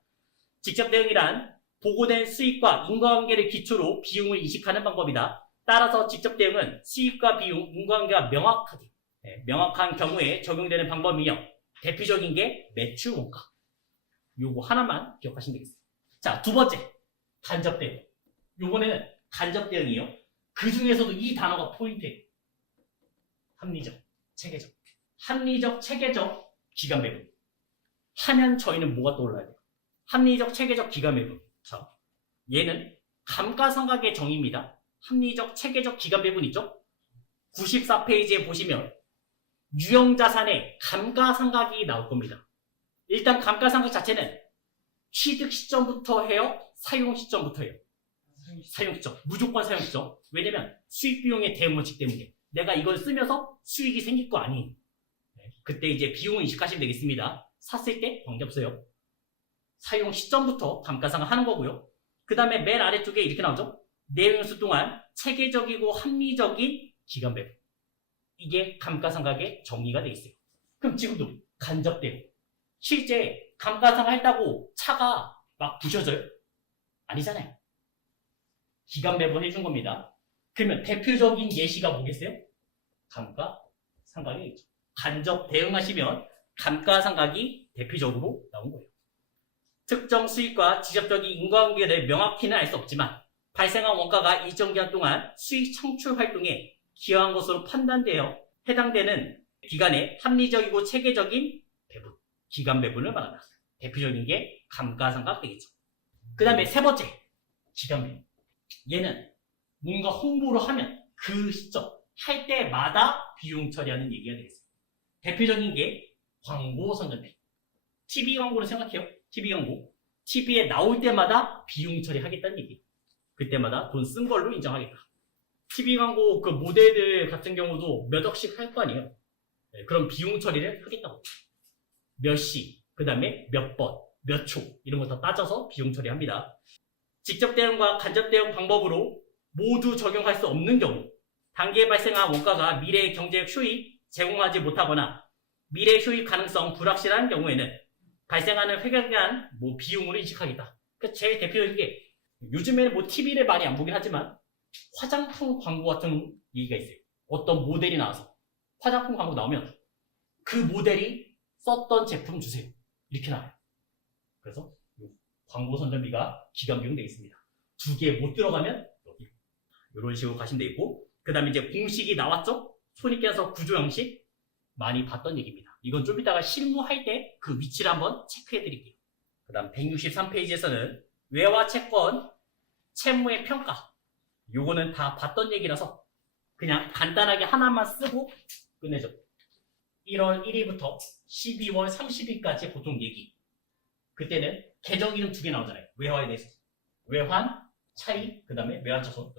직접 대응이란 보고된 수익과 인과관계를 기초로 비용을 인식하는 방법이다. 따라서 직접 대응은 수익과 비용, 인과관계가 명확한 경우에 적용되는 방법이며 대표적인 게 매출 원가. 요거 하나만 기억하시면 되겠습니다. 자, 두 번째, 간접 대응. 요거는 간접 대응이에요. 그 중에서도 이 단어가 포인트예요. 합리적, 체계적. 합리적, 체계적, 기간 배분. 하면 저희는 뭐가 떠올라야 돼요? 합리적, 체계적, 기간 배분. 자, 얘는 감가상각의 정의입니다. 합리적, 체계적, 기간 배분 있죠? 94페이지에 보시면 유형자산의 감가상각이 나올 겁니다. 일단 감가상각 자체는 취득 시점부터 해요? 사용 시점부터 해요? 사용 시점. 무조건 사용 시점. 왜냐면 수익 비용의 대응 원칙 때문에 내가 이걸 쓰면서 수익이 생길 거 아니에요. 그때 이제 비용을 인식하시면 되겠습니다. 샀을 때 관계 없어요. 사용 시점부터 감가상각 하는 거고요. 그 다음에 맨 아래쪽에 이렇게 나오죠? 내용수 동안 체계적이고 합리적인 기간 배분. 이게 감가상각의 정의가 되겠어요. 그럼 지금도 간접 대응. 실제 감가상각 했다고 차가 막 부셔져요? 아니잖아요. 기간 배분 해준 겁니다. 그러면 대표적인 예시가 뭐겠어요? 감가상각이겠죠. 간접 대응하시면 감가상각이 대표적으로 나온 거예요. 특정 수익과 직접적인 인과관계를 명확히는 알 수 없지만 발생한 원가가 일정 기간 동안 수익 창출 활동에 기여한 것으로 판단되어 해당되는 기간에 합리적이고 체계적인 배분, 기간 배분을 말한다. 대표적인 게 감가상각 되겠죠. 그 다음에 세 번째, 기간 배분. 얘는 뭔가 홍보를 하면 그 시점, 할 때마다 비용 처리하는 얘기가 되겠어요. 대표적인 게 광고 선전비. TV 광고를 생각해요. TV 광고. TV에 나올 때마다 비용 처리하겠다는 얘기예요. 그때마다 돈 쓴 걸로 인정하겠다. TV 광고 그 모델들 같은 경우도 몇 억씩 할 거 아니에요. 네, 그럼 비용 처리를 하겠다고. 몇 시, 그 다음에 몇 번, 몇 초 이런 거 다 따져서 비용 처리합니다. 직접 대응과 간접 대응 방법으로 모두 적용할 수 없는 경우 단기에 발생한 원가가 미래의 경제적 효익 제공하지 못하거나 미래 효익 가능성 불확실한 경우에는 발생하는 회계기간 비용으로 인식하겠다. 그러니까 제일 대표적인 게 요즘에는 TV를 많이 안 보긴 하지만 화장품 광고 같은 얘기가 있어요. 어떤 모델이 나와서 화장품 광고 나오면 그 모델이 썼던 제품 주세요. 이렇게 나와요. 그래서 광고 선전비가 기간 비용 되겠습니다. 두 개 못 들어가면 여기 이런 식으로 가시면 되겠고 그 다음에 이제 공식이 나왔죠? 손익계산서 구조 형식 많이 봤던 얘기입니다. 이건 좀 이따가 실무할 때 그 위치를 한번 체크해 드릴게요. 그 다음 163페이지에서는 외화 채권 채무의 평가 요거는 다 봤던 얘기라서 그냥 간단하게 하나만 쓰고 끝내죠. 1월 1일부터 12월 30일까지 보통 얘기. 그때는 계정 이름 2개 나오잖아요. 외화에 대해서. 외환, 차익, 그 다음에 외환차손.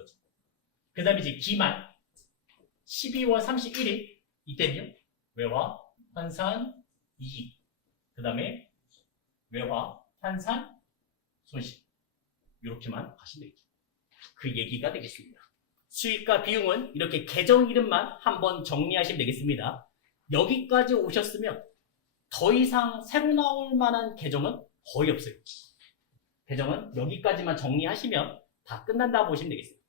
그 다음에 이제 기말 12월 31일 이때는요. 외화, 환산, 이익. 그 다음에 외화, 환산, 손실. 이렇게만 하시면 되겠죠. 그 얘기가 되겠습니다. 수익과 비용은 이렇게 계정 이름만 한번 정리하시면 되겠습니다. 여기까지 오셨으면 더 이상 새로 나올 만한 계정은 거의 없어요. 계정은 여기까지만 정리하시면 다 끝난다고 보시면 되겠습니다.